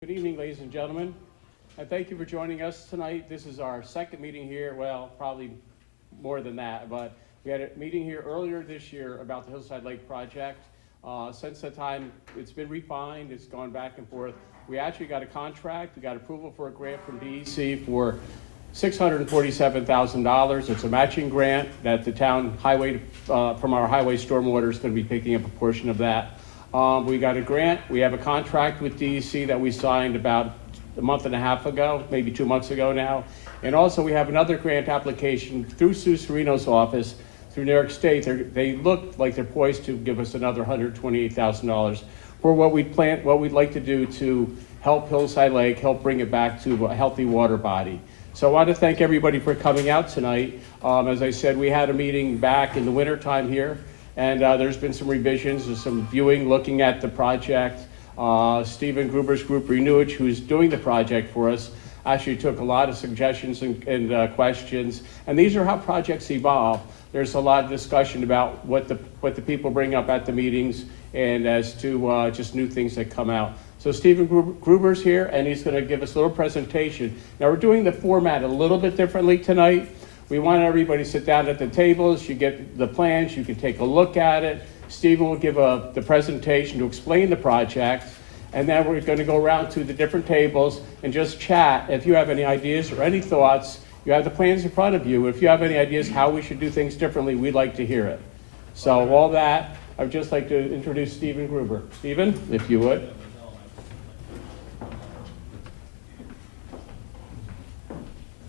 Good evening, ladies and gentlemen, and thank you for joining us tonight. This is our second meeting here, well, probably more than that, but we had a meeting here earlier this year about the Hillside Lake project. Since that time, it's been refined, it's gone back and forth. We actually got a contract, we got approval for a grant from DEC for $647,000. It's a matching grant that the town highway, from our highway stormwater is going to be picking up a portion of that. We got a grant. We have a contract with DEC that we signed about a month and a half ago, maybe 2 months ago now. And also we have another grant application through Sue Serino's office, through New York State. They look like they're poised to give us another $128,000 for what we'd like to do to help Hillside Lake, help bring it back to a healthy water body. So I want to thank everybody for coming out tonight. As I said, we had a meeting back in the winter time here. And there's been some revisions and some viewing, looking at the project. Stephen Gruber's group, Renewage, who's doing the project for us, actually took a lot of suggestions and questions. And these are how projects evolve. There's a lot of discussion about what the people bring up at the meetings and as to just new things that come out. So Stephen Gruber's here, and he's going to give us a little presentation. Now we're doing the format a little bit differently tonight. We want everybody to sit down at the tables. You get the plans, you can take a look at it. Stephen will give the presentation to explain the project, and then we're going to go around to the different tables and just chat. If you have any ideas or any thoughts, you have the plans in front of you. If you have any ideas how we should do things differently, we'd like to hear it. So all that, I'd just like to introduce Stephen Gruber. Stephen, if you would.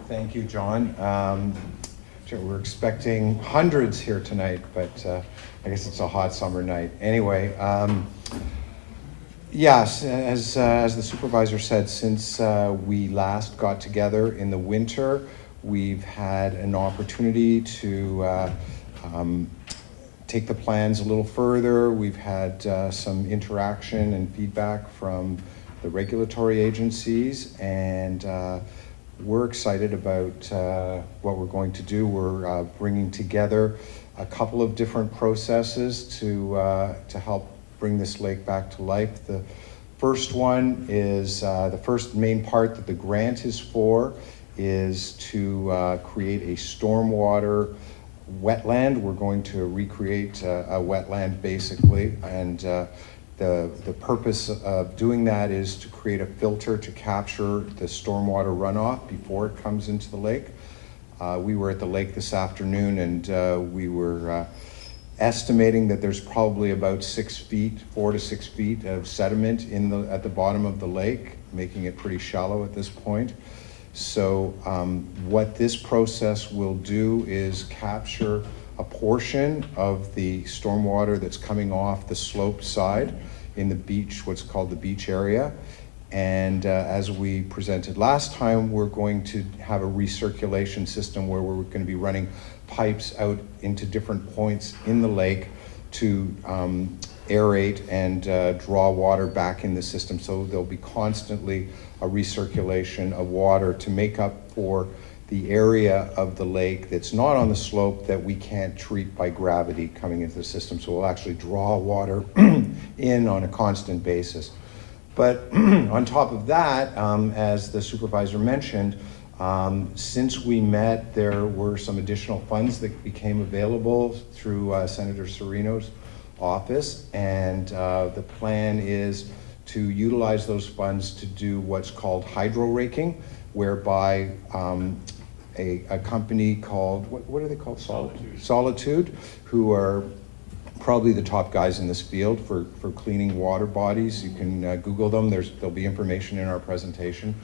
Thank you, John. We're expecting hundreds here tonight, but I guess it's a hot summer night. Anyway, yes, as the supervisor said, since we last got together in the winter, we've had an opportunity to take the plans a little further. We've had some interaction and feedback from the regulatory agencies, and we're excited about what we're going to do. We're bringing together a couple of different processes to help bring this lake back to life. The first one is, the first main part that the grant is for is to create a stormwater wetland. We're going to recreate a wetland basically, and the purpose of doing that is to create a filter to capture the stormwater runoff before it comes into the lake. We were at the lake this afternoon, and we were estimating that there's probably about 4 to 6 feet of sediment at the bottom of the lake, making it pretty shallow at this point. So what this process will do is capture a portion of the stormwater that's coming off the slope side in the beach, what's called the beach area. And as we presented last time, we're going to have a recirculation system where we're going to be running pipes out into different points in the lake to aerate and draw water back in the system. So there'll be constantly a recirculation of water to make up for the area of the lake that's not on the slope that we can't treat by gravity coming into the system. So we'll actually draw water in on a constant basis. But on top of that, as the supervisor mentioned, since we met, there were some additional funds that became available through Senator Serino's office, and the plan is to utilize those funds to do what's called hydro raking, whereby a company called, what are they called? Solitude, who are probably the top guys in this field for cleaning water bodies. You can Google them. There'll be information in our presentation.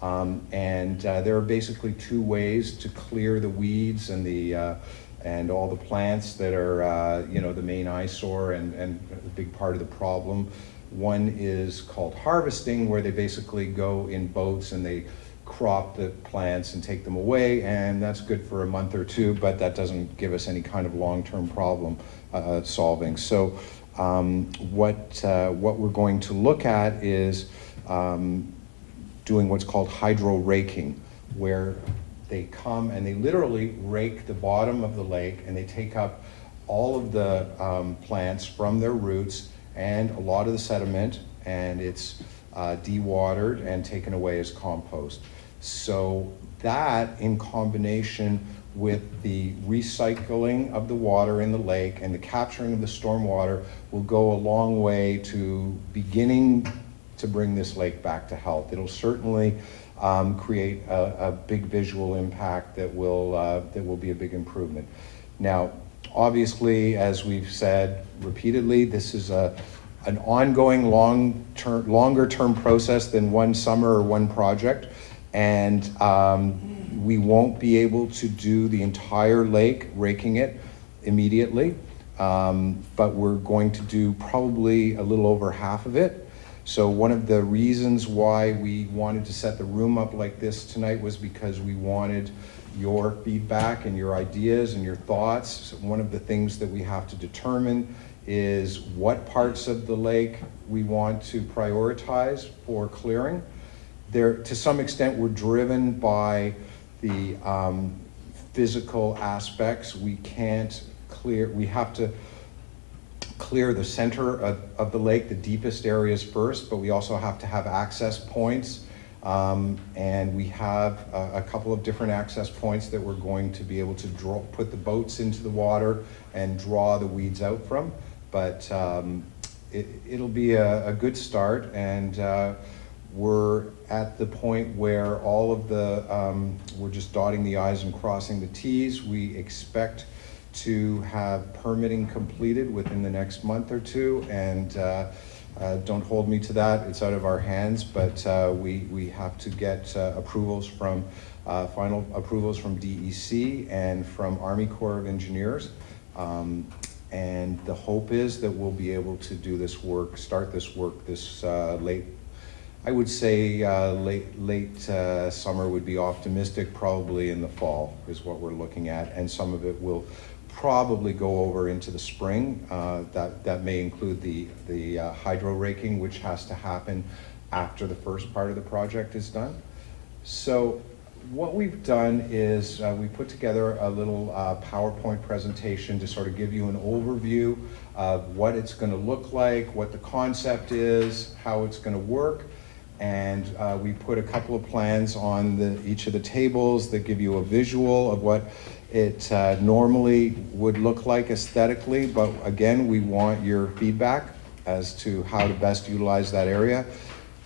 And there are basically two ways to clear the weeds and all the plants that are the main eyesore and a big part of the problem. One is called harvesting, where they basically go in boats and they crop the plants and take them away, and that's good for a month or two, but that doesn't give us any kind of long-term problem solving. So what we're going to look at is doing what's called hydro raking, where they come and they literally rake the bottom of the lake, and they take up all of the plants from their roots and a lot of the sediment, and it's dewatered and taken away as compost. So that, in combination with the recycling of the water in the lake and the capturing of the stormwater, will go a long way to beginning to bring this lake back to health. It'll certainly create a big visual impact that will be a big improvement. Now, obviously, as we've said repeatedly, this is an ongoing longer term process than one summer or one project. And we won't be able to do the entire lake, raking it immediately, but we're going to do probably a little over half of it. So one of the reasons why we wanted to set the room up like this tonight was because we wanted your feedback and your ideas and your thoughts. So one of the things that we have to determine is what parts of the lake we want to prioritize for clearing. To some extent, we're driven by the physical aspects. We have to clear the center of the lake, the deepest areas first, but we also have to have access points. And we have a couple of different access points that we're going to be able to put the boats into the water and draw the weeds out from. But it'll be a good start, and we're at the point where all of we're just dotting the I's and crossing the T's. We expect to have permitting completed within the next month or two, and don't hold me to that, it's out of our hands, but we have to get final approvals from DEC and from Army Corps of Engineers. And the hope is that we'll be able to do this work, start this work this late, I would say late summer would be optimistic, probably in the fall is what we're looking at, and some of it will probably go over into the spring. That may include the hydro raking, which has to happen after the first part of the project is done. So what we've done is we put together a little PowerPoint presentation to sort of give you an overview of what it's going to look like, what the concept is, how it's going to work. And we put a couple of plans on each of the tables that give you a visual of what it normally would look like aesthetically. But again, we want your feedback as to how to best utilize that area.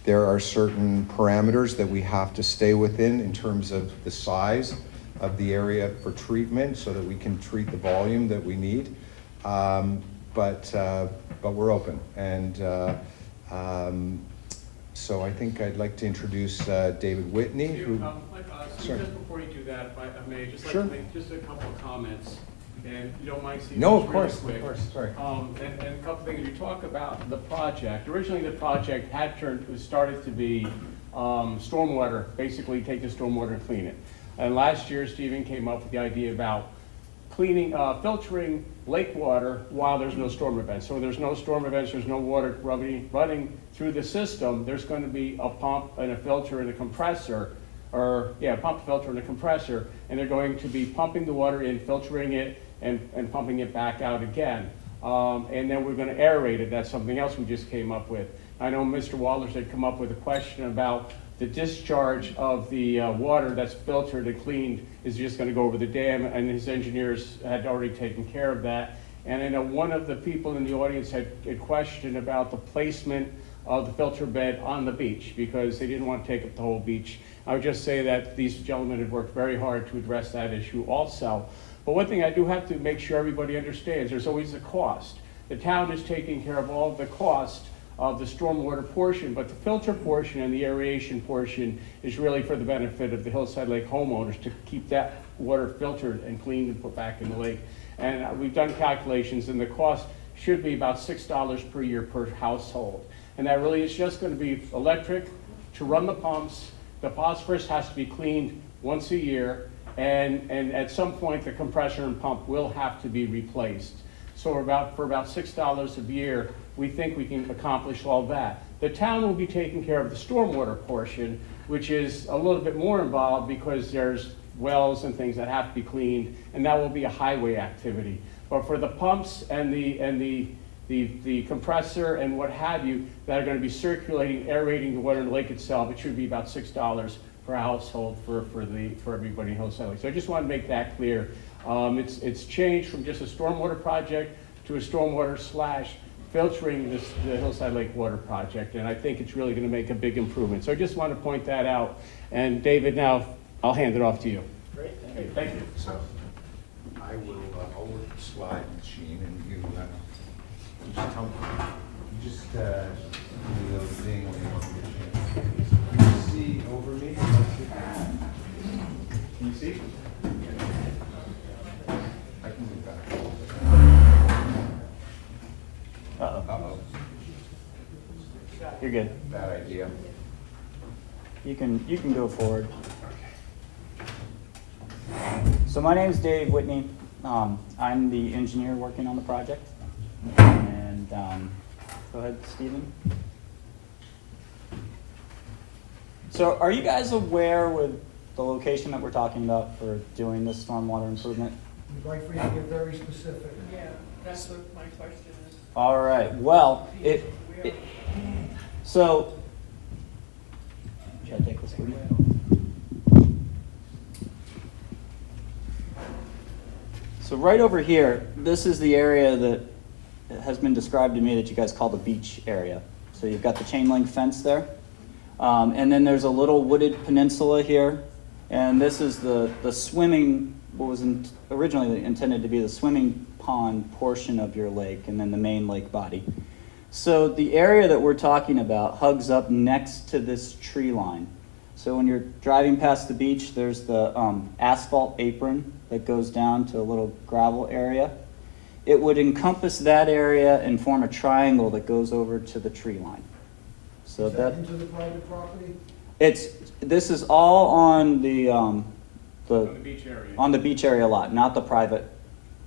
There are certain parameters that we have to stay within in terms of the size of the area for treatment so that we can treat the volume that we need. But we're open. And so I think I'd like to introduce David Whitney. Sorry. Just before you do that, if I may, just like Sure. to make just a couple of comments. And you don't mind seeing No, this of course, really quick. sorry. And a couple things, you talk about the project. Originally, the project had started to be stormwater, basically take the stormwater and clean it. And last year, Stephen came up with the idea about filtering lake water while there's no storm events. So there's no storm events, there's no water running through the system. There's going to be a pump and a filter and a compressor, pump, filter, and a compressor, and they're going to be pumping the water in, filtering it, and pumping it back out again. And then we're going to aerate it. That's something else we just came up with. I know Mr. Wallers had come up with a question about the discharge of the water that's filtered and cleaned is just going to go over the dam, and his engineers had already taken care of that. And I know one of the people in the audience had a question about the placement of the filter bed on the beach because they didn't want to take up the whole beach. I would just say that these gentlemen had worked very hard to address that issue also. But one thing I do have to make sure everybody understands, there's always a cost. The town is taking care of all of the cost of the stormwater portion, but the filter portion and the aeration portion is really for the benefit of the Hillside Lake homeowners to keep that water filtered and cleaned and put back in the lake. And we've done calculations, and the cost should be about $6 per year per household. And that really is just going to be electric to run the pumps. The phosphorus has to be cleaned once a year, and at some point the compressor and pump will have to be replaced. So for about $6 a year, we think we can accomplish all that. The town will be taking care of the stormwater portion, which is a little bit more involved because there's wells and things that have to be cleaned, and that will be a highway activity. But for the pumps and the the compressor and what have you that are gonna be circulating, aerating the water in the lake itself, it should be about $6 per household for everybody in Hillside Lake. So I just want to make that clear. It's changed from just a stormwater project to a stormwater slash filtering the Hillside Lake water project, and I think it's really going to make a big improvement. So I just want to point that out. And David, now I'll hand it off to you. Great, thank you. Thank you. So I will, I'll work the slide machine and you just tell me, you just, do the little thing when you want to get a chance. Can you see over me? Can you see? I can move back. Uh-oh, Uh-oh, you're good. bad idea. You can go forward. So my name's Dave Whitney. I'm the engineer working on the project. And go ahead, Stephen. So are you guys aware with the location that we're talking about for doing this stormwater improvement? We'd like for you to get very specific. Yeah, that's what my question is. All right, well, so, should I take this with me? So right over here, this is the area that has been described to me that you guys call the beach area. So you've got the chain link fence there. And then there's a little wooded peninsula here. And this is the swimming, what was originally intended to be the swimming pond portion of your lake, and then the main lake body. So the area that we're talking about hugs up next to this tree line. So when you're driving past the beach, there's the asphalt apron that goes down to a little gravel area. It would encompass that area and form a triangle that goes over to the tree line. So Is that into the private property? this is all on the On the beach area. on the beach area lot, not the private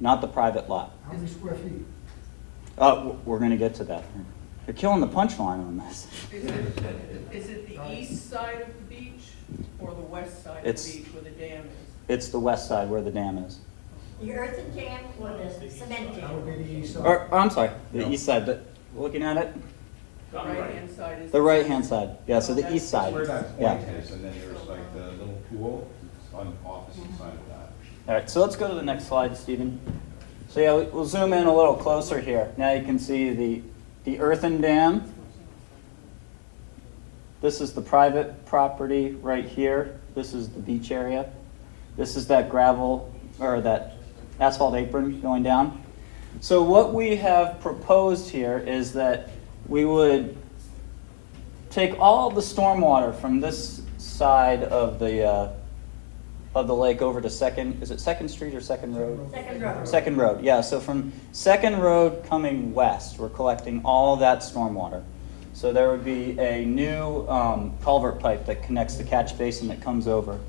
lot. How many square feet? We're gonna get to that. You're killing the punchline on this. Is it the east side of the beach or the west side of It's- the beach where the dam is? It's the west side where the dam is. The earthen dam or the cement That would dam? be the east side. Or, I'm sorry, the east side, looking at it? The right-hand side is. The right-hand side, yeah, so the east side. Where that Yeah. point is, and then there's like the little pool on the opposite side of that. All right, so let's go to the next slide, Stephen. So yeah, we'll zoom in a little closer here. Now you can see the earthen dam. This is the private property right here. This is the beach area. This is that gravel, or that asphalt apron going down. So what we have proposed here is that we would take all of the stormwater from this side of the lake over to is it Second Street or Second Road? Second row. Second Road, yeah. So from Second Road coming west, we're collecting all that stormwater. So there would be a new culvert pipe that connects the catch basin that comes over.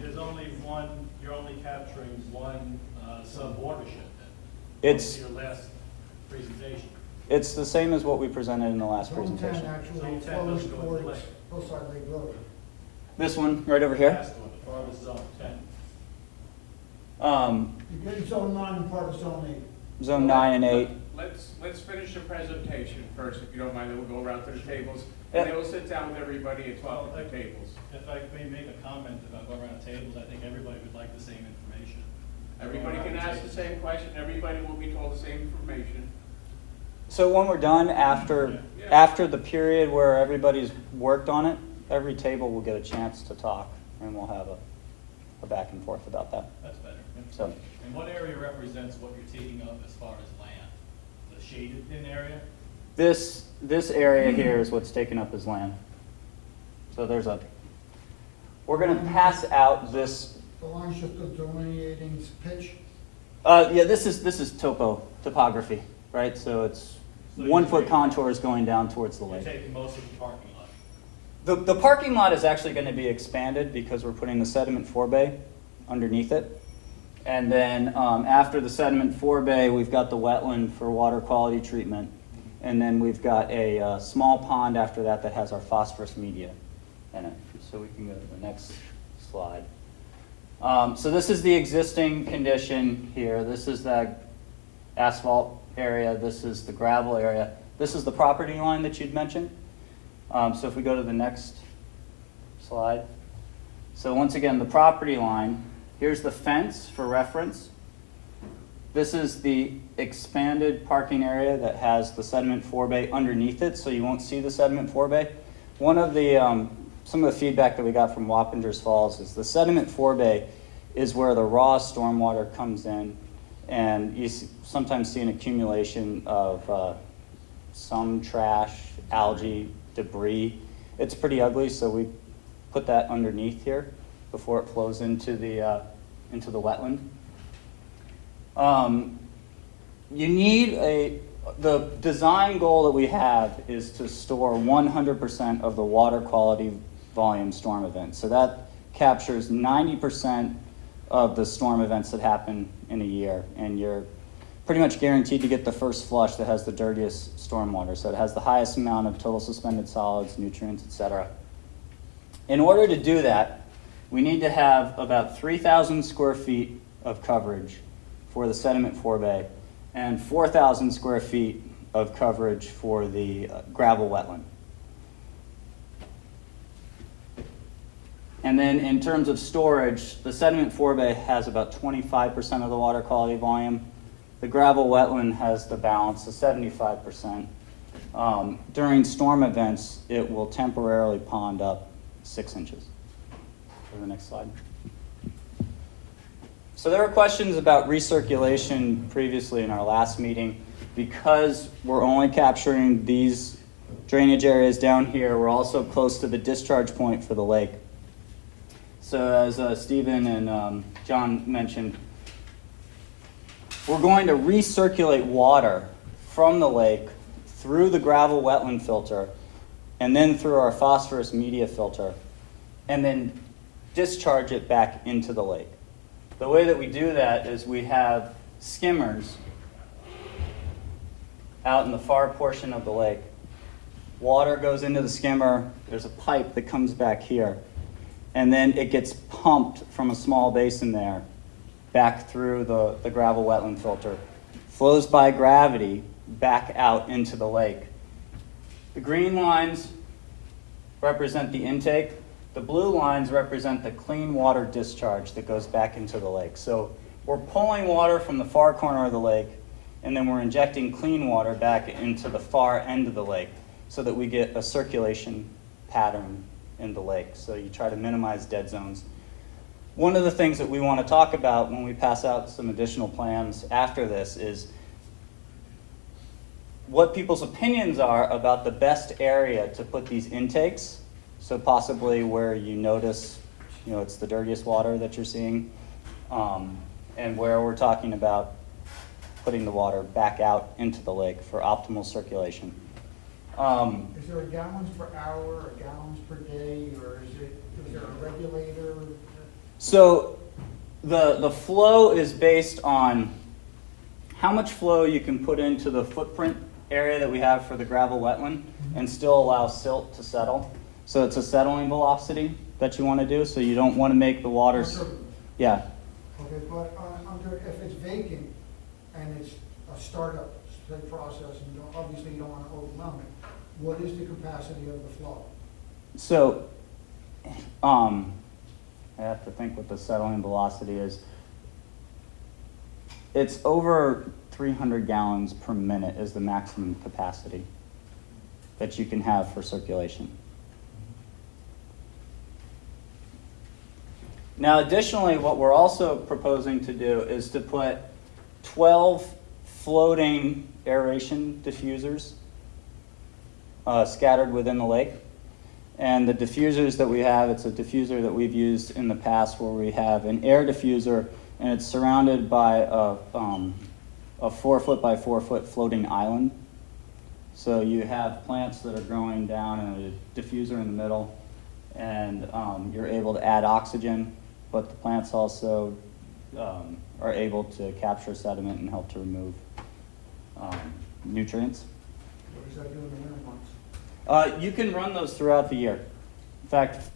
There's only one, you're only capturing one sub-watershed then? It's Your last presentation. it's the same as what we presented in the last Zone 10 presentation. actually Zone 10 flows doesn't go into towards lake. Hillside Lake Road. This one right over here. Last one, the farthest zone, 10. You get zone 9 and part of zone 8. Zone 9 and 8. Let's finish the presentation first, if you don't mind, then we'll go around to the tables. And then we'll sit down with everybody and talk at the tables. If I may make a comment about going around tables, I think everybody would like the same information. Everybody can ask the same question, everybody will be told the same information. So when we're done, after the period where everybody's worked on it, every table will get a chance to talk, and we'll have a back and forth about that. That's better. So, And what area represents what you're taking up as far as land? The shaded in area? this area here is what's taken up as land. So we're gonna pass out this, The line's just a delineating pitch. yeah, this is topography, right? So it's So 1 you're foot taking- contours going down towards the You're lake. taking most of the parking lot. The parking lot is actually going to be expanded because we're putting the sediment forebay underneath it. And then after the sediment forebay, we've got the wetland for water quality treatment. And then we've got a small pond after that that has our phosphorus media in it. So we can go to the next slide. So this is the existing condition here. This is that asphalt area, this is the gravel area. This is the property line that you'd mentioned. So if we go to the next slide. So once again, the property line, here's the fence for reference. This is the expanded parking area that has the sediment forebay underneath it, so you won't see the sediment forebay. One of the, some of the feedback that we got from Wappingers Falls is the sediment forebay is where the raw stormwater comes in, and you sometimes see an accumulation of some trash, algae, debris. It's pretty ugly, so we put that underneath here before it flows into the wetland. You need the design goal that we have is to store 100% of the water quality volume storm events. So that captures 90% of the storm events that happen in a year, and you're pretty much guaranteed to get the first flush that has the dirtiest stormwater. So it has the highest amount of total suspended solids, nutrients, etc. In order to do that, we need to have about 3,000 square feet of coverage for the sediment forebay and 4,000 square feet of coverage for the gravel wetland. And then in terms of storage, the sediment forebay has about 25% of the water quality volume. The gravel wetland has the balance of 75%. During storm events, it will temporarily pond up 6 inches. Go to the next slide. So there were questions about recirculation previously in our last meeting. Because we're only capturing these drainage areas down here, we're also close to the discharge point for the lake. So as Stephen and John mentioned, we're going to recirculate water from the lake through the gravel wetland filter and then through our phosphorus media filter and then discharge it back into the lake. The way that we do that is we have skimmers out in the far portion of the lake. Water goes into the skimmer, there's a pipe that comes back here, and then it gets pumped from a small basin there back through the gravel wetland filter, flows by gravity back out into the lake. The green lines represent the intake. The blue lines represent the clean water discharge that goes back into the lake. So we're pulling water from the far corner of the lake, and then we're injecting clean water back into the far end of the lake so that we get a circulation pattern in the lake. So you try to minimize dead zones. One of the things that we want to talk about when we pass out some additional plans after this is what people's opinions are about the best area to put these intakes. So possibly where you notice, it's the dirtiest water that you're seeing, and where we're talking about putting the water back out into the lake for optimal circulation. Is there a gallons per hour or gallons per day, or is there a regulator? So the flow is based on how much flow you can put into the footprint area that we have for the gravel wetland and still allow silt to settle. So it's a settling velocity that you want to do, so you don't want to make the water. Yeah. Okay, but if it's vacant and it's a startup process, and obviously you don't want to overwhelm it, what is the capacity of the flow? So, I have to think what the settling velocity is. It's over 300 gallons per minute is the maximum capacity that you can have for circulation. Now, additionally, what we're also proposing to do is to put 12 floating aeration diffusers scattered within the lake. And the diffusers that we have, it's a diffuser that we've used in the past where we have an air diffuser and it's surrounded by a 4 foot by 4 foot floating island. So you have plants that are growing down and a diffuser in the middle, and you're able to add oxygen, but the plants also are able to capture sediment and help to remove nutrients. What does that do in the winter months? You can run those throughout the year. In fact,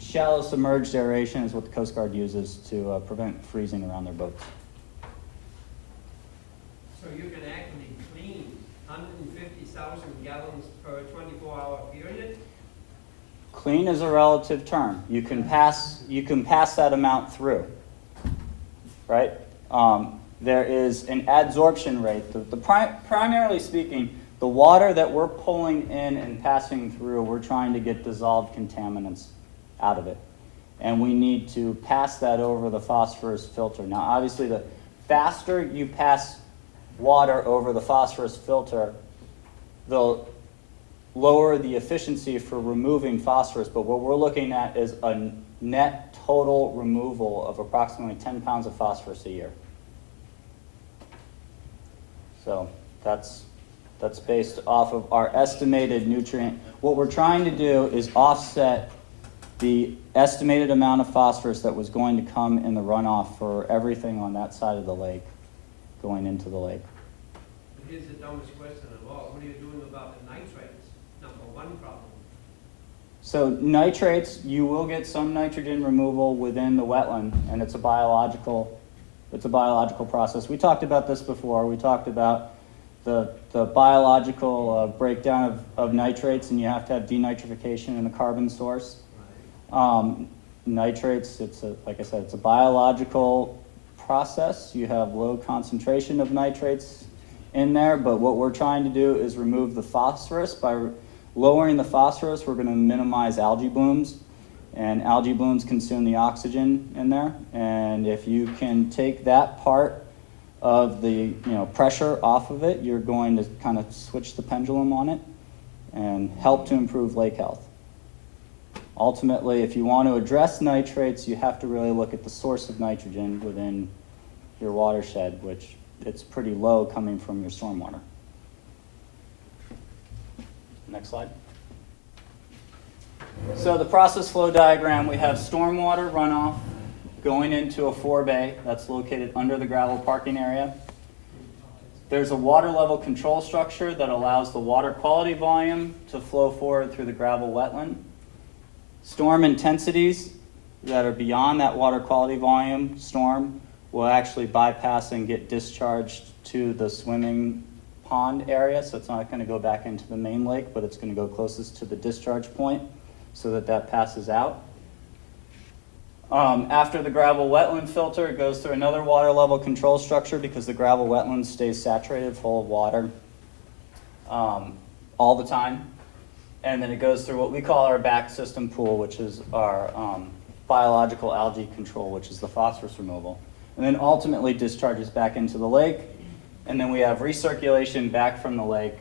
shallow submerged aeration is what the Coast Guard uses to prevent freezing around their boats. So you can actually gallons per 24-hour period? Clean is a relative term. You can pass that amount through, right? There is an adsorption rate. Primarily speaking, the water that we're pulling in and passing through, we're trying to get dissolved contaminants out of it. And we need to pass that over the phosphorus filter. Now, obviously, the faster you pass water over the phosphorus filter, the lower the efficiency for removing phosphorus. But what we're looking at is a net total removal of approximately 10 pounds of phosphorus a year. So that's based off of our estimated nutrient. What we're trying to do is offset the estimated amount of phosphorus that was going to come in the runoff for everything on that side of the lake going into the lake. Here's the dumbest question of all. What are you doing about the nitrates? Number one problem. So nitrates, you will get some nitrogen removal within the wetland, and it's a biological process. We talked about this before. We talked about the biological breakdown of nitrates, and you have to have denitrification in the carbon source. Nitrates, like I said, it's a biological process. You have low concentration of nitrates in there, but what we're trying to do is remove the phosphorus. By lowering the phosphorus, we're going to minimize algae blooms, and algae blooms consume the oxygen in there. And if you can take that part of the pressure off of it, you're going to kind of switch the pendulum on it and help to improve lake health. Ultimately, if you want to address nitrates, you have to really look at the source of nitrogen within your watershed, which it's pretty low coming from your stormwater. Next slide. So the process flow diagram, we have stormwater runoff going into a forebay that's located under the gravel parking area. There's a water level control structure that allows the water quality volume to flow forward through the gravel wetland. Storm intensities that are beyond that water quality volume storm will actually bypass and get discharged to the swimming pond area, so it's not going to go back into the main lake, but it's going to go closest to the discharge point so that passes out. After the gravel wetland filter, it goes through another water level control structure because the gravel wetland stays saturated full of water all the time. And then it goes through what we call our back system pool, which is our biological algae control, which is the phosphorus removal. And then ultimately discharges back into the lake. And then we have recirculation back from the lake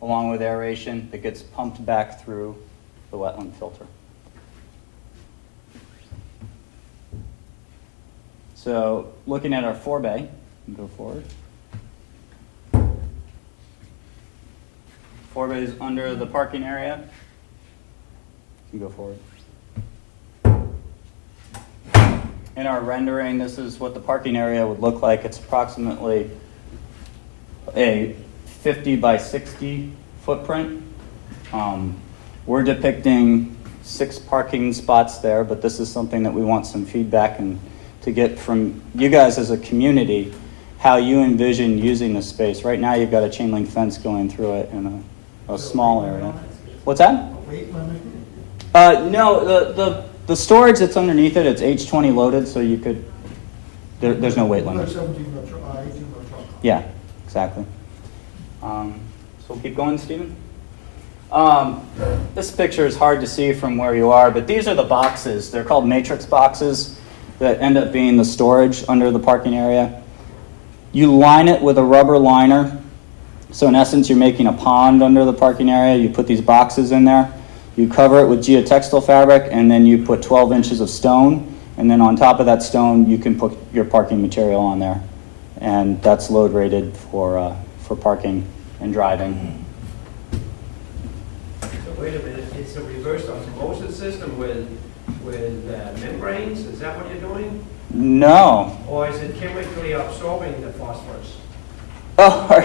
along with aeration that gets pumped back through the wetland filter. So looking at our forebay, go forward. Forebay is under the parking area. You can go forward. In our rendering, this is what the parking area would look like. It's approximately a 50 by 60 footprint. We're depicting 6 parking spots there, but this is something that we want some feedback and to get from you guys as a community, how you envision using the space. Right now you've got a chain link fence going through it in a small area. What's that? Weight limit? No, the storage that's underneath it, it's H20 loaded, so you could, there's no weight limit. 18 truck. Yeah, exactly. So we'll keep going, Stephen. This picture is hard to see from where you are, but these are the boxes. They're called matrix boxes that end up being the storage under the parking area. You line it with a rubber liner. So in essence, you're making a pond under the parking area. You put these boxes in there. You cover it with geotextile fabric, and then you put 12 inches of stone. And then on top of that stone, you can put your parking material on there. And that's load rated for parking and driving. So wait a minute, it's a reverse osmosis system with membranes? Is that what you're doing? No. Or is it chemically absorbing the phosphorus? Oh,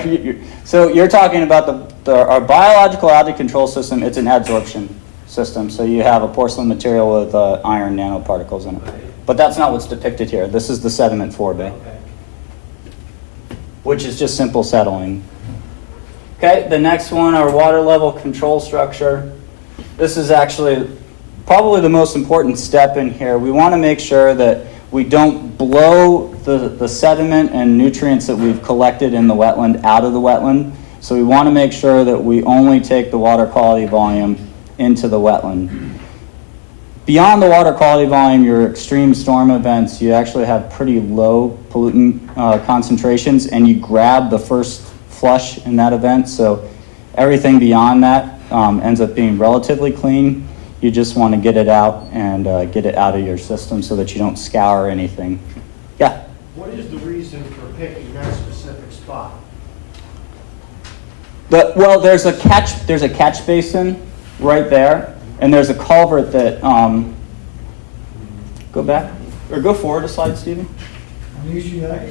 so you're talking about our biological algae control system. It's an adsorption system. So you have a porcelain material with iron nanoparticles in it. Right. But that's not what's depicted here. This is the sediment forebay, Okay. which is just simple settling. Okay, the next one, our water level control structure. This is actually probably the most important step in here. We want to make sure that we don't blow the sediment and nutrients that we've collected in the wetland out of the wetland. So we want to make sure that we only take the water quality volume into the wetland. Beyond the water quality volume, your extreme storm events, you actually have pretty low pollutant concentrations, and you grab the first flush in that event. So everything beyond that ends up being relatively clean. You just want to get it out and get it out of your system so that you don't scour anything. Yeah? What is the reason for picking that specific spot? Well, there's a catch basin right there, and there's a culvert that, go back, or go forward a slide, Stephen. On the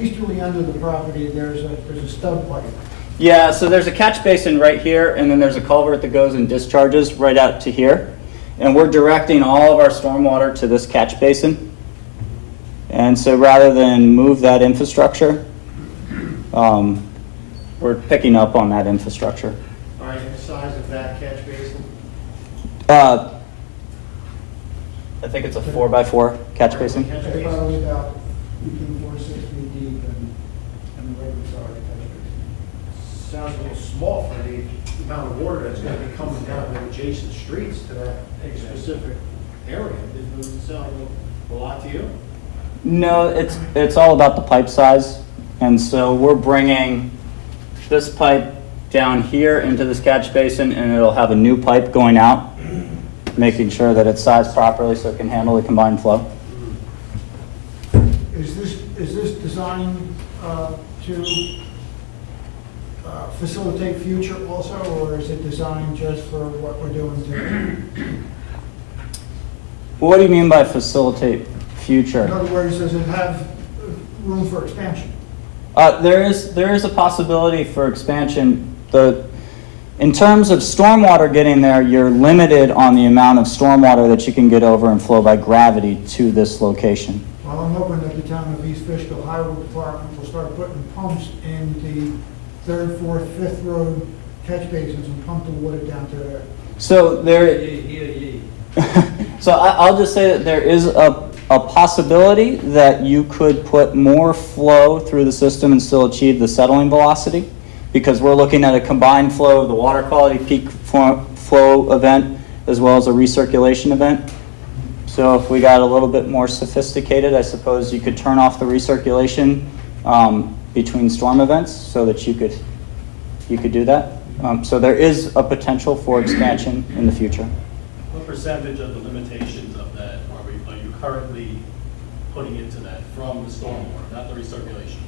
easterly end of the property, there's a stub pipe. Yeah, so there's a catch basin right here, and then there's a culvert that goes and discharges right out to here. And we're directing all of our stormwater to this catch basin. And so rather than move that infrastructure, we're picking up on that infrastructure. All right, the size of that catch basin? I think it's a 4x4 catch basin. Catch It's basin? probably about between 4 to 6 feet deep and the regular size catch basin. Sounds a little small for the amount of water that's gonna be coming down the adjacent streets to that specific area. Does it sound a lot to you? No, it's all about the pipe size. And so we're bringing this pipe down here into this catch basin, and it'll have a new pipe going out, making sure that it's sized properly so it can handle the combined flow. Is this designed to facilitate future also, or is it designed just for what we're doing today? What do you mean by facilitate In future? other words, does it have room for expansion? There is a possibility for expansion. In terms of stormwater getting there, you're limited on the amount of stormwater that you can get over and flow by gravity to this location. Well, I'm hoping that the town of East Fishkill Highway Department will start putting pumps in the 3rd, 4th, 5th road catch basins and pump the water down to there. So so I'll just say that there is a possibility that you could put more flow through the system and still achieve the settling velocity, because we're looking at a combined flow of the water quality peak flow event as well as a recirculation event. So if we got a little bit more sophisticated, I suppose you could turn off the recirculation between storm events so that you could do that. So there is a potential for expansion in the future. What percentage of the limitations of that are you currently putting into that from the stormwater, not the recirculation?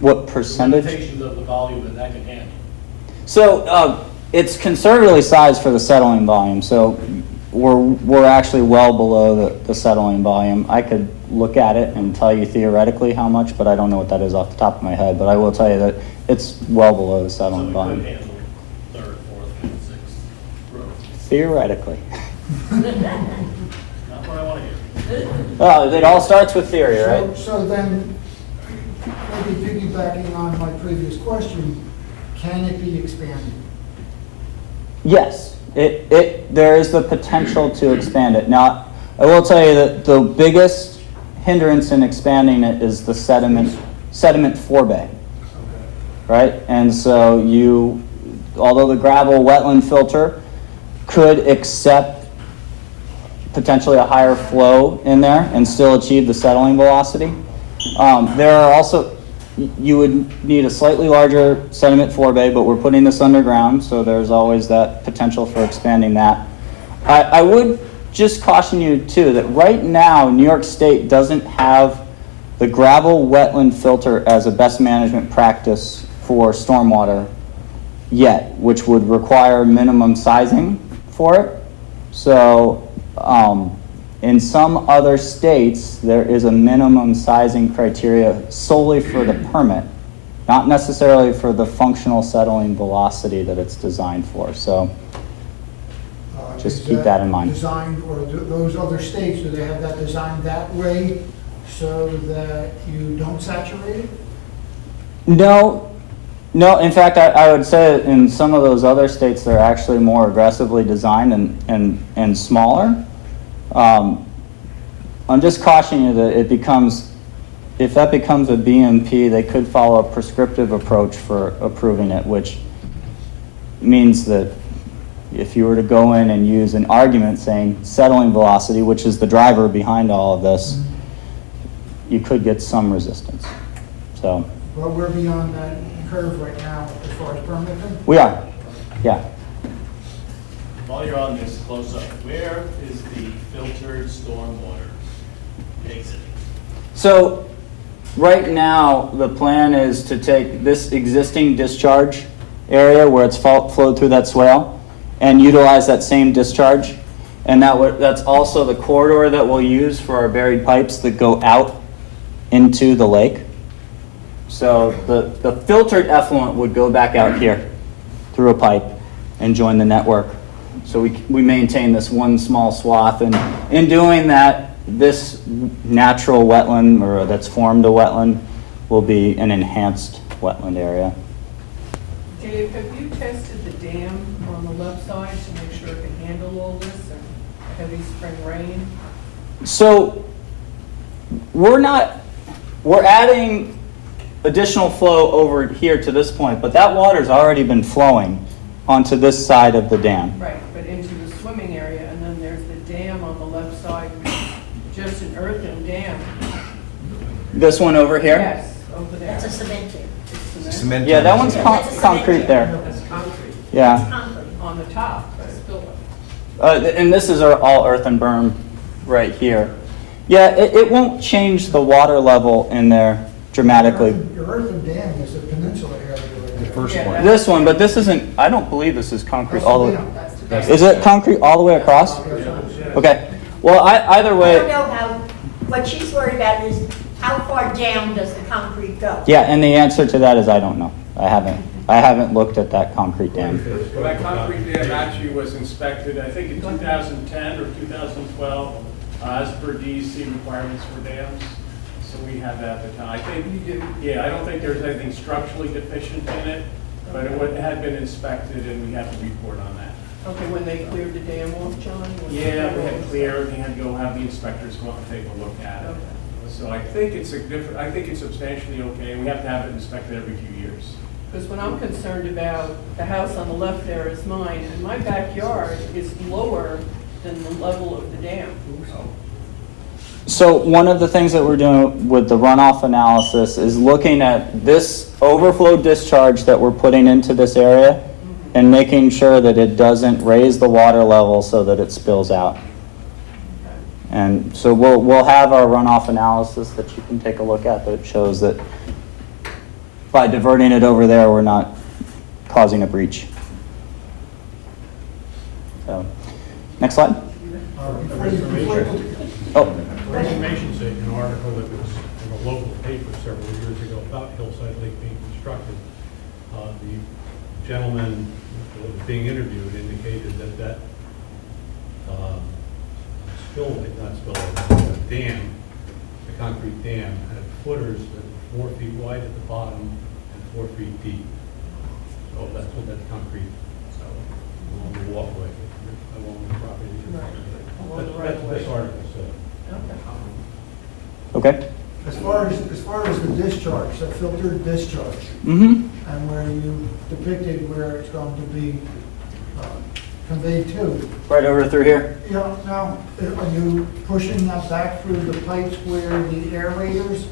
What percentage? Limitations of the volume that can handle. So it's conservatively sized for the settling volume. So we're actually well below the settling volume. I could look at it and tell you theoretically how much, but I don't know what that is off the top of my head. But I will tell you that it's well below the So settling it volume. could handle 3rd, 4th, 5th, 6th rows. Theoretically. Not what I want to hear. Oh, it all starts with theory, right? So then, maybe piggybacking on my previous question, can it be expanded? Yes, there is the potential to expand it. Now, I will tell you that the biggest hindrance in expanding it is the sediment forebay, right? And so although the gravel wetland filter could accept potentially a higher flow in there and still achieve the settling velocity, there are also, you would need a slightly larger sediment forebay, but we're putting this underground, so there's always that potential for expanding that. I would just caution you too that right now New York State doesn't have the gravel wetland filter as a best management practice for stormwater yet, which would require minimum sizing for it. So in some other states, there is a minimum sizing criteria solely for the permit, not necessarily for the functional settling velocity that it's designed for. So just Is keep that in mind. Designed, or those other states, do they have that designed that way so that you don't saturate it? No, No, in fact, I would say in some of those other states, they're actually more aggressively designed and smaller. I'm just cautioning you that if that becomes a BMP, they could follow a prescriptive approach for approving it, which means that if you were to go in and use an argument saying settling velocity, which is the driver behind all of this, you could get some resistance. So But we're beyond that curve right now as far as permitting. we are, yeah. While you're on this close-up, where is the filtered stormwater exit? So right now, the plan is to take this existing discharge area where it's flowed through that swale and utilize that same discharge. And that's also the corridor that we'll use for our buried pipes that go out into the lake. So the filtered effluent would go back out here through a pipe and join the network. So we maintain this one small swath, and in doing that, this natural wetland, or that's formed a wetland, will be an enhanced wetland area. Dave, have you tested the dam on the left side to make sure it can handle all this and heavy spring rain? So we're adding additional flow over here to this point, but that water's already been flowing onto this side of the dam. Right, but into the swimming area, and then there's the dam on the left side, which is just an earthen dam. This one over here? Yes, over there. That's a cementing. It's Cement. Yeah, that one's That's a concrete cement there. That's concrete. Yeah. Concrete. on the top, but still. And this is all earth and berm right here. Yeah, it won't change the water level in there dramatically. Your earthen dam is the peninsula area right there. First Yeah, one. This one, but this isn't, I don't believe this is concrete That's all the the way. dam. That's the That's- dam. Is it concrete all the way across? Okay. Well, either I don't way, know what she's worried about is how far down does the concrete go? yeah, and the answer to that is I don't know. I haven't looked at that concrete dam. Well, that concrete dam actually was inspected, I think in 2010 or 2012, as per DEC requirements for dams. So we had that at the time. I think, You do. yeah, I don't think there's anything structurally deficient in it, but it had been inspected and we have to report on that. Okay, when they cleared the dam off, John? when they Yeah, we had cleared cleared, we had to go have the inspectors go up and take a look at it. Okay. So I think it's I think it's substantially okay. We have to have it inspected every few years. Because when I'm concerned about the house on the left there is mine, and my backyard is lower than the level of the dam. So one of the things that we're doing with the runoff analysis is looking at this overflow discharge that we're putting into this area and making sure that it doesn't raise the water level so that it spills out. And so we'll have our runoff analysis that you can take a look at that shows that by diverting it over there, we're not causing a breach. So, next slide. Before you- Oh, For information's sake, an article that was in a local paper several years ago about Hillside Lake being constructed, the gentleman that was being interviewed indicated that spillway, not spillway, the dam, the concrete dam, had footers that were 4 feet wide at the bottom and 4 feet deep. So that's what that concrete, along the walkway, along the property. Right. Along the That's right what of this way. article said. okay. As far as the discharge, the filtered discharge, Mm-hmm. and where you depicted where it's going to be conveyed to. Right over through here. Yeah, now, are you pushing that back through the pipes where the aerators,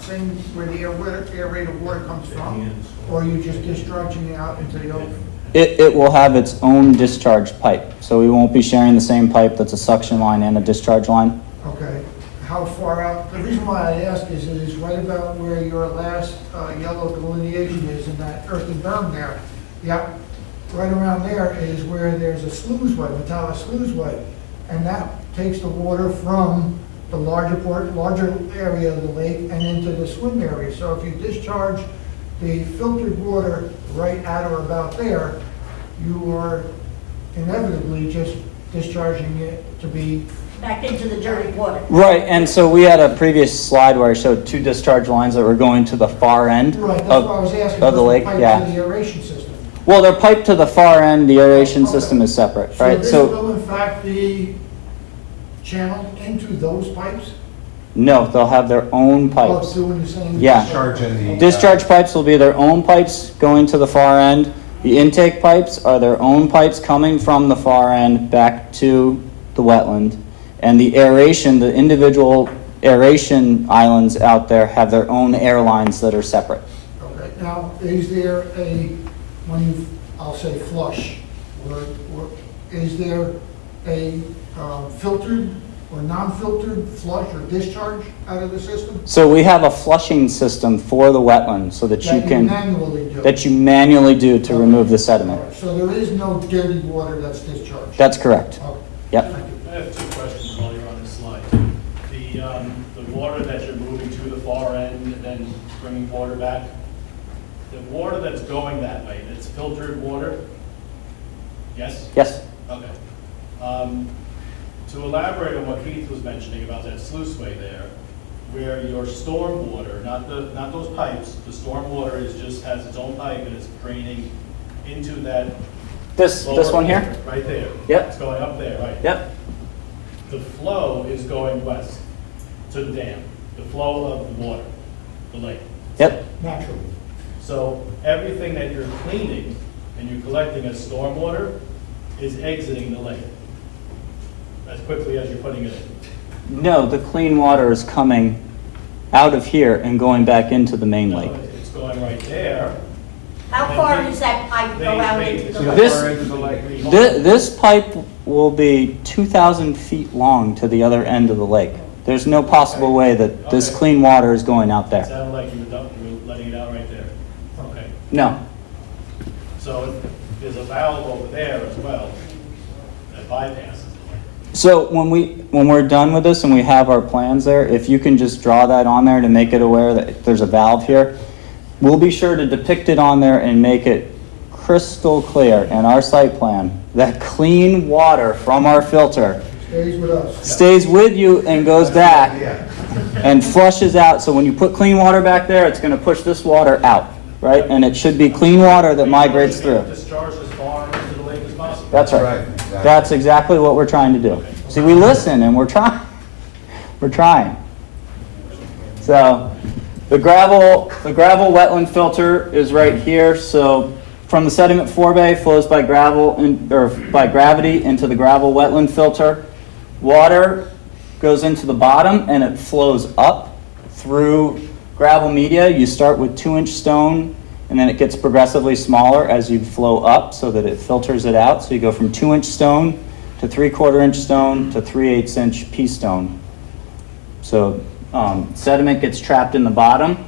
same, where the aerated water comes from? Or are you just discharging it out into the open? It will have its own discharge pipe, so we won't be sharing the same pipe that's a suction line and a discharge line. Okay, how far out? The reason why I ask is it is right about where your last yellow delineation is in that earthen berm there. Yep, right around there is where there's a sluiceway, metallic sluiceway, and that takes the water from the larger area of the lake and into the swim area. So if you discharge the filtered water right at or about there, you are inevitably just discharging it to be back into the dirty water. Right, and so we had a previous slide where I showed 2 discharge lines that were going to the far end Right, that's what I of, was asking. of the lake, Pipe yeah. to the aeration system. Well, they're piped to the far end, the aeration Okay. system is separate, So right? this So, will in fact be channeled into those pipes? no, they'll have their own Oh, pipes. doing the same? Yeah. Discharge in the, Discharge pipes will be their own pipes going to the far end. The intake pipes are their own pipes coming from the far end back to the wetland. And the aeration, the individual aeration islands out there have their own air lines that are separate. Okay, now, is there a, when you, I'll say flush, or is there a filtered or non-filtered flush or discharge out of the system? So we have a flushing system for the wetland so that you can, manually do? that you manually do to Okay. remove the All sediment. right, so there is no dirty water that's discharged? That's correct. Okay. Yep. Thank you. I have 2 questions while you're on this slide. The water that you're moving to the far end and then bringing water back, the water that's going that way, it's filtered water? Yes? Yes. Okay. To elaborate on what Keith was mentioning about that sluiceway there, where your storm water, not those pipes, the storm water has its own pipe and it's draining into that. This lower one here? layer, right there. Yep. It's going up there, right? Yep. The flow is going west to the dam, the flow of the water, the lake. Yep. Naturally. So everything that you're cleaning and you're collecting as stormwater is exiting the lake as quickly as you're putting it in. No, the clean water is coming out of here and going back into the main lake. It's going right there. How far does that pipe go out into the lake? This pipe will be 2,000 feet long to the other end of the lake. There's no possible way that this Okay. clean water is going out It there. sounded like you were letting it out right there. Okay. No. So there's a valve over there as well that bypasses it. So when we're done with this and we have our plans there, if you can just draw that on there to make it aware that there's a valve here, we'll be sure to depict it on there and make it crystal clear in our site plan that clean water from our filter Stays with us. stays with you and goes back and flushes out. So when you put clean water back there, it's going to push this water out, right? And it should be clean water that migrates through. Discharge as far into the lake as possible. That's right. That's exactly what we're trying to do. See, we listen and we're trying. We're trying. So the gravel wetland filter is right here. So from the sediment forebay flows by by gravity into the gravel wetland filter. Water goes into the bottom and it flows up through gravel media. You start with 2-inch stone and then it gets progressively smaller as you flow up so that it filters it out. So you go from 2-inch stone to 3/4-inch stone to 3/8-inch pea stone. So sediment gets trapped in the bottom.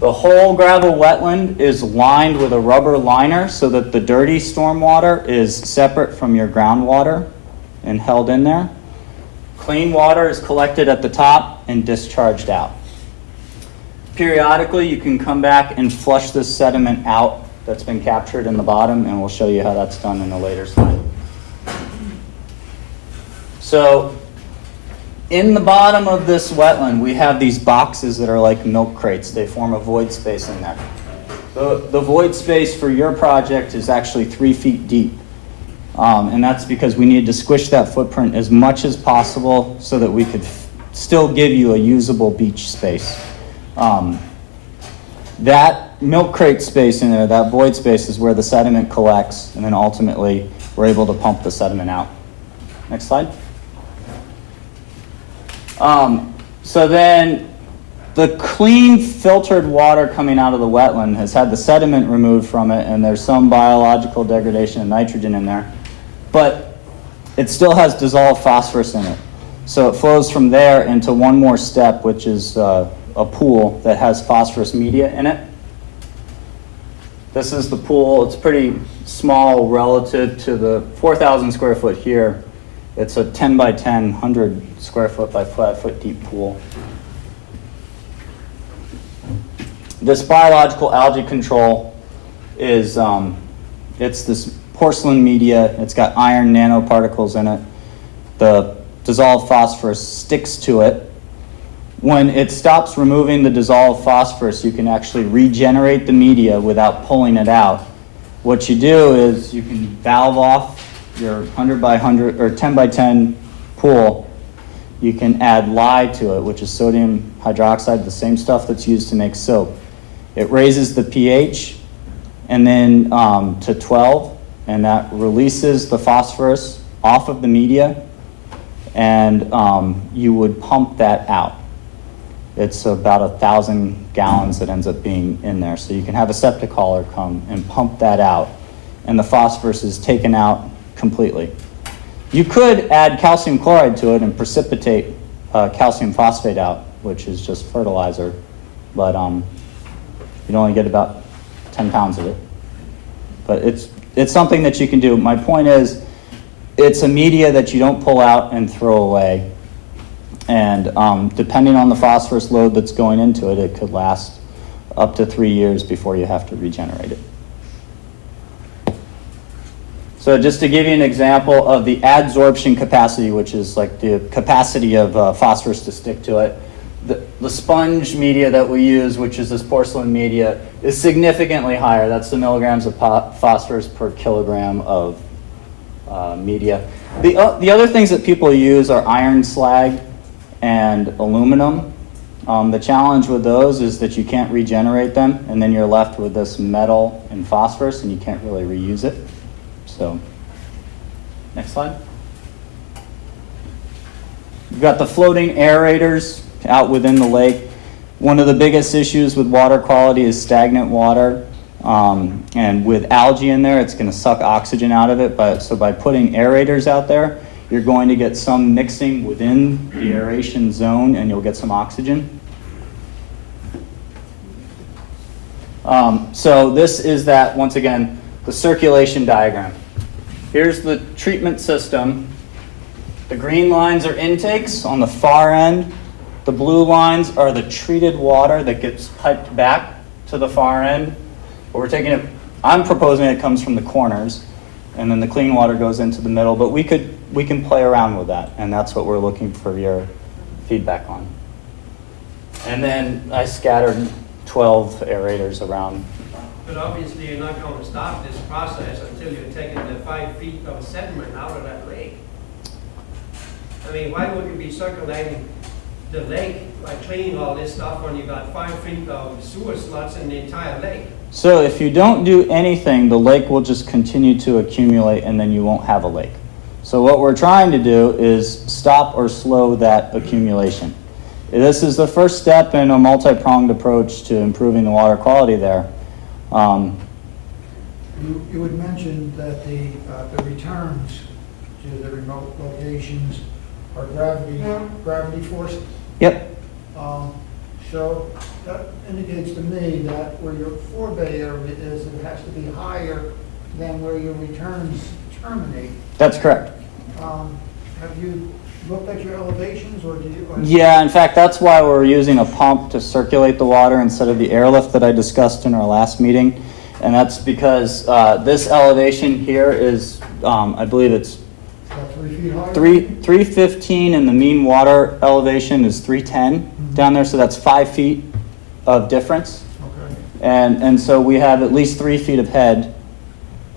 The whole gravel wetland is lined with a rubber liner so that the dirty stormwater is separate from your groundwater and held in there. Clean water is collected at the top and discharged out. Periodically, you can come back and flush this sediment out that's been captured in the bottom, and we'll show you how that's done in a later slide. So, in the bottom of this wetland, we have these boxes that are like milk crates. They form a void space in there. The void space for your project is actually 3 feet deep. And that's because we needed to squish that footprint as much as possible so that we could still give you a usable beach space. That milk crate space in there, that void space, is where the sediment collects, and then ultimately we're able to pump the sediment out. Next slide. So then the clean filtered water coming out of the wetland has had the sediment removed from it, and there's some biological degradation of nitrogen in there, but it still has dissolved phosphorus in it. So it flows from there into one more step, which is a pool that has phosphorus media in it. This is the pool. It's pretty small relative to the 4,000 square foot here. It's a 10 by 10, 100 square foot by 5 foot deep pool. This biological algae control is, it's this porcelain media. It's got iron nanoparticles in it. The dissolved phosphorus sticks to it. When it stops removing the dissolved phosphorus, you can actually regenerate the media without pulling it out. What you do is you can valve off your 100 by 100 or 10 by 10 pool. You can add lye to it, which is sodium hydroxide, the same stuff that's used to make soap. It raises the pH and then to 12, and that releases the phosphorus off of the media, and you would pump that out. It's about 1,000 gallons that ends up being in there. So you can have a septic hauler come and pump that out, and the phosphorus is taken out completely. You could add calcium chloride to it and precipitate calcium phosphate out, which is just fertilizer, but you'd only get about 10 pounds of it. But it's something that you can do. My point is, it's a media that you don't pull out and throw away. And depending on the phosphorus load that's going into it, it could last up to 3 years before you have to regenerate it. So just to give you an example of the adsorption capacity, which is like the capacity of phosphorus to stick to it, the sponge media that we use, which is this porcelain media, is significantly higher. That's the milligrams of phosphorus per kilogram of media. The other things that people use are iron slag and aluminum. The challenge with those is that you can't regenerate them, and then you're left with this metal and phosphorus, and you can't really reuse it. So, next slide. We've got the floating aerators out within the lake. One of the biggest issues with water quality is stagnant water. And with algae in there, it's going to suck oxygen out of it. So by putting aerators out there, you're going to get some mixing within the aeration zone, and you'll get some oxygen. So this is that, once again, the circulation diagram. Here's the treatment system. The green lines are intakes on the far end. The blue lines are the treated water that gets piped back to the far end. But we're taking it, I'm proposing it comes from the corners, and then the clean water goes into the middle, but we can play around with that, and that's what we're looking for your feedback on. And then I scattered 12 aerators around. But obviously, you're not going to stop this process until you've taken the 5 feet of sediment out of that lake. I mean, why would you be circulating the lake by cleaning all this stuff when you've got 5 feet of sewer sluts in the entire lake? So if you don't do anything, the lake will just continue to accumulate, and then you won't have a lake. So what we're trying to do is stop or slow that accumulation. This is the first step in a multi-pronged approach to improving the water quality there. You had mentioned that the returns to the remote locations are gravity forced. Yep. So that indicates to me that where your forebay area is, it has to be higher than where your returns terminate. That's correct. Have you looked at your elevations, or do you? Yeah, in fact, that's why we're using a pump to circulate the water instead of the airlift that I discussed in our last meeting. And that's because this elevation here is, I believe it's About 3 feet higher? 315, and the mean water elevation is 310 down there, so that's 5 feet of difference. Okay. And so we have at least 3 feet of head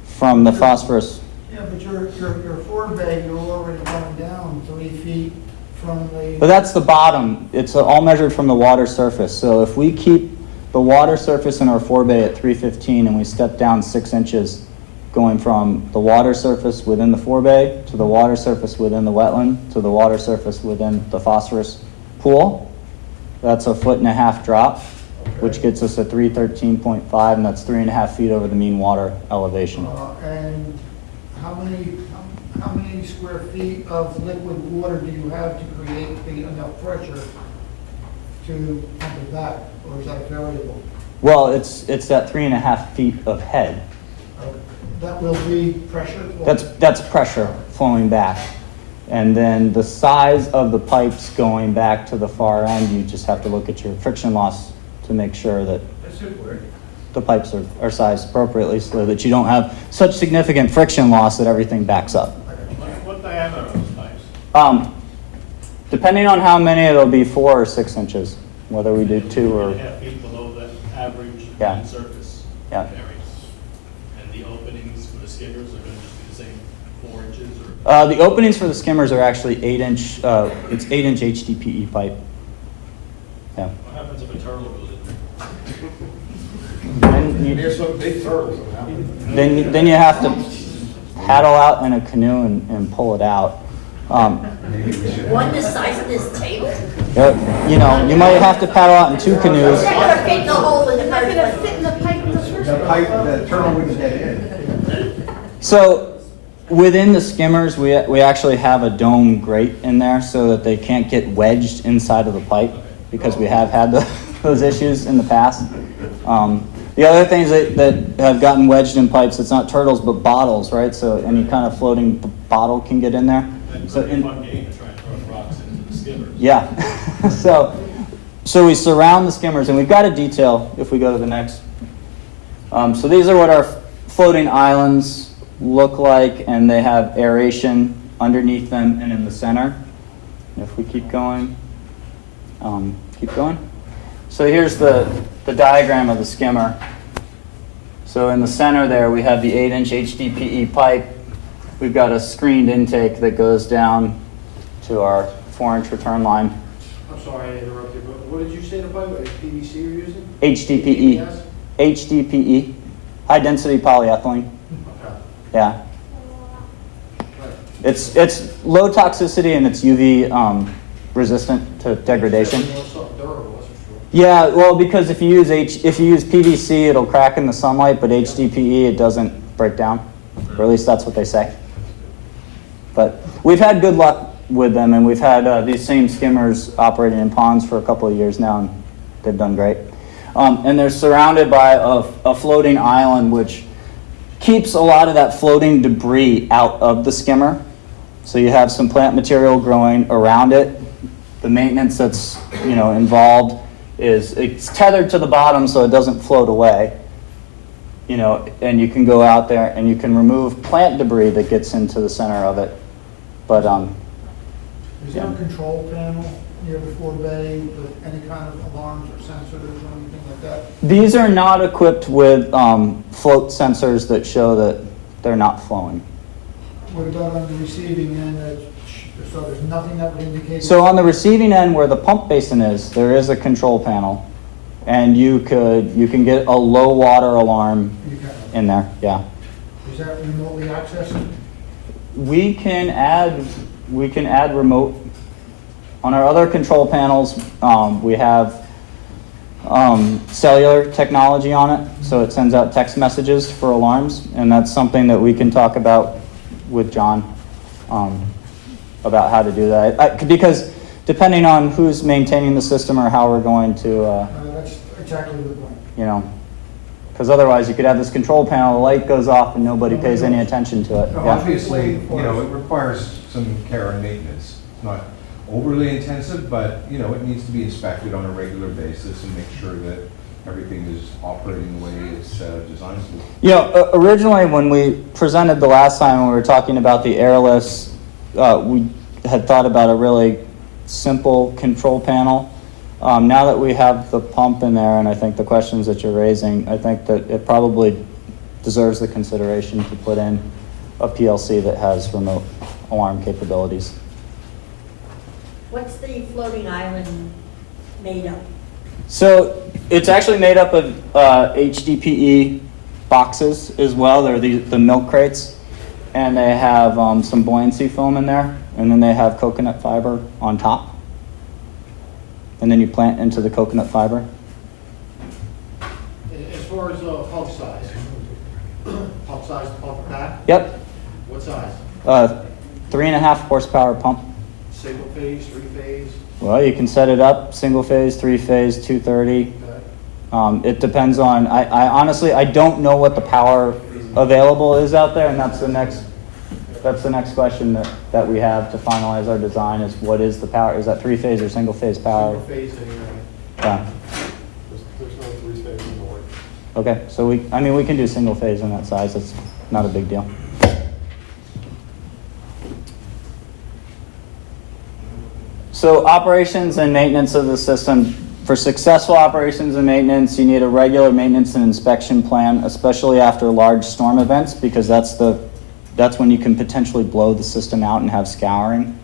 from the phosphorus. Yeah, but your forebay, you're already going down 3 feet from the. But that's the bottom. It's all measured from the water surface. So if we keep the water surface in our forebay at 315 and we step down 6 inches, going from the water surface within the forebay to the water surface within the wetland to the water surface within the phosphorus pool, that's a 1.5 foot drop, which gets us at 313.5, and that's 3.5 feet over the mean water elevation. And how many square feet of liquid water do you have to create enough pressure to pump it back, or is that variable? Well, it's that 3.5 feet of head. That will be pressure? That's pressure flowing back. And then the size of the pipes going back to the far end, you just have to look at your friction loss to make sure that That should work. the pipes are sized appropriately so that you don't have such significant friction loss that everything backs up. What diameter are those pipes? Depending on how many, it'll be 4 or 6 inches, whether we do 2 or, 2.5 feet below the average Yeah. land surface Yeah. area. And the openings for the skidders are gonna just be the same 4 inches or? the openings for the skimmers are actually 8-inch, it's 8-inch HDPE pipe. Yeah. What happens if a turtle goes in Then you, There's some big turtles around. then you have to paddle out in a canoe and pull it out. One the size of this table? You know, you might have to paddle out in 2 canoes. They're gonna fit in the hole in the It's not first gonna place. fit in the pipe in the first The place. pipe, the turtle wouldn't get in. So within the skimmers, we actually have a dome grate in there so that they can't get wedged inside of the pipe because we have had those issues in the past. The other things that have gotten wedged in pipes, it's not turtles but bottles, right? So any kind of floating bottle can get in there. It's So a fun game to try and throw rocks into the skimmers. yeah. so we surround the skimmers, and we've got a detail if we go to the next. So these are what our floating islands look like, and they have aeration underneath them and in the center. If we keep going. So here's the diagram of the skimmer. So in the center there, we have the 8-inch HDPE pipe. We've got a screened intake that goes down to our 4-inch return line. I'm sorry I interrupted, but what did you say the pipe, PVC you're using? HDPE. ABS? HDPE. High density polyethylene. Okay. Yeah. Right. It's low toxicity and it's UV resistant to degradation. Something durable, that's for sure. Yeah, well, because if you use PVC, it'll crack in the sunlight, but HDPE, it doesn't break down. Or at least that's what they say. But we've had good luck with them, and we've had these same skimmers operating in ponds for a couple of years now, and they've done great. And they're surrounded by a floating island, which keeps a lot of that floating debris out of the skimmer. So you have some plant material growing around it. The maintenance that's involved is it's tethered to the bottom so it doesn't float away. And you can go out there and you can remove plant debris that gets into the center of it. But Is there a control panel near the forebay with any kind of alarms or sensors or anything like that? these are not equipped with float sensors that show that they're not flowing. What about on the receiving end, so there's nothing that would indicate? So on the receiving end where the pump basin is, there is a control panel. And you can get a low water alarm You can- in there, yeah. Is that remotely accessed? We can add remote. On our other control panels, we have cellular technology on it, so it sends out text messages for alarms, and that's something that we can talk about with John about how to do that. Because depending on who's maintaining the system or how we're going to, That's exactly the point. because otherwise you could have this control panel, the light goes off and nobody pays any attention to it. No, Yeah. obviously, it requires some care and maintenance. It's not overly intensive, but, it needs to be inspected on a regular basis and make sure that everything is operating the way it's designed to. Originally when we presented the last time when we were talking about the airlifts, we had thought about a really simple control panel. Now that we have the pump in there, and I think the questions that you're raising, I think that it probably deserves the consideration to put in a PLC that has remote alarm capabilities. What's the floating island made of? So it's actually made up of HDPE boxes as well. They're the milk crates, and they have some buoyancy foam in there, and then they have coconut fiber on top. And then you plant into the coconut fiber. As far as pump size, pump back, Yep, what size? 3.5 horsepower pump. Single phase, three phase? Well, you can set it up single phase, 3-phase, 230. Okay. It depends on. I honestly don't know what the power available is out there, and that's the next question that we have to finalize our design is what is the power? Is that 3-phase or single phase power? Single phase anyway. Yeah. There's no three phase in the work. Okay, so we can do single phase in that size. It's not a big deal. So operations and maintenance of the system. For successful operations and maintenance, you need a regular maintenance and inspection plan, especially after large storm events, because that's when you can potentially blow the system out and have scouring.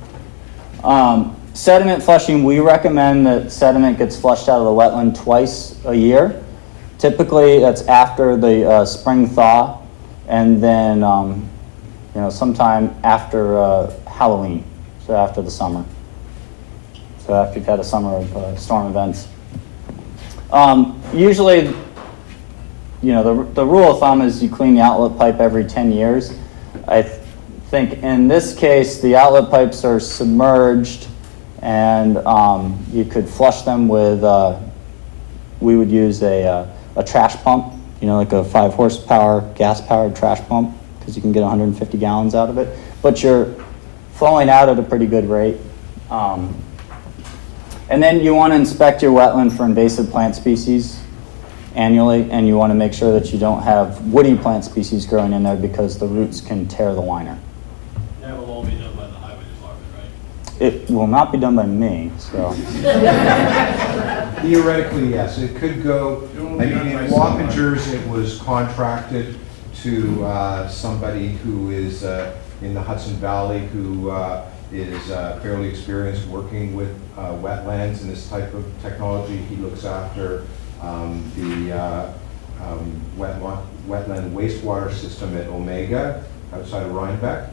Sediment flushing, we recommend that sediment gets flushed out of the wetland twice a year. Typically, that's after the spring thaw, and then sometime after Halloween, so after the summer. So after you've had a summer of storm events. Usually, the rule of thumb is you clean the outlet pipe every 10 years. I think in this case, the outlet pipes are submerged, and you could flush them with, we would use a trash pump, like a 5 horsepower gas-powered trash pump, because you can get 150 gallons out of it. But you're flowing out at a pretty good rate. And then you want to inspect your wetland for invasive plant species annually, and you want to make sure that you don't have woody plant species growing in there because the roots can tear the liner. That will all be done by the highway department, right? It will not be done by me, so. Theoretically, yes, it could go, I mean, in Wappingers, it was contracted to somebody who is in the Hudson Valley who is fairly experienced working with wetlands and this type of technology. He looks after the wetland wastewater system at Omega outside of Rhinebeck.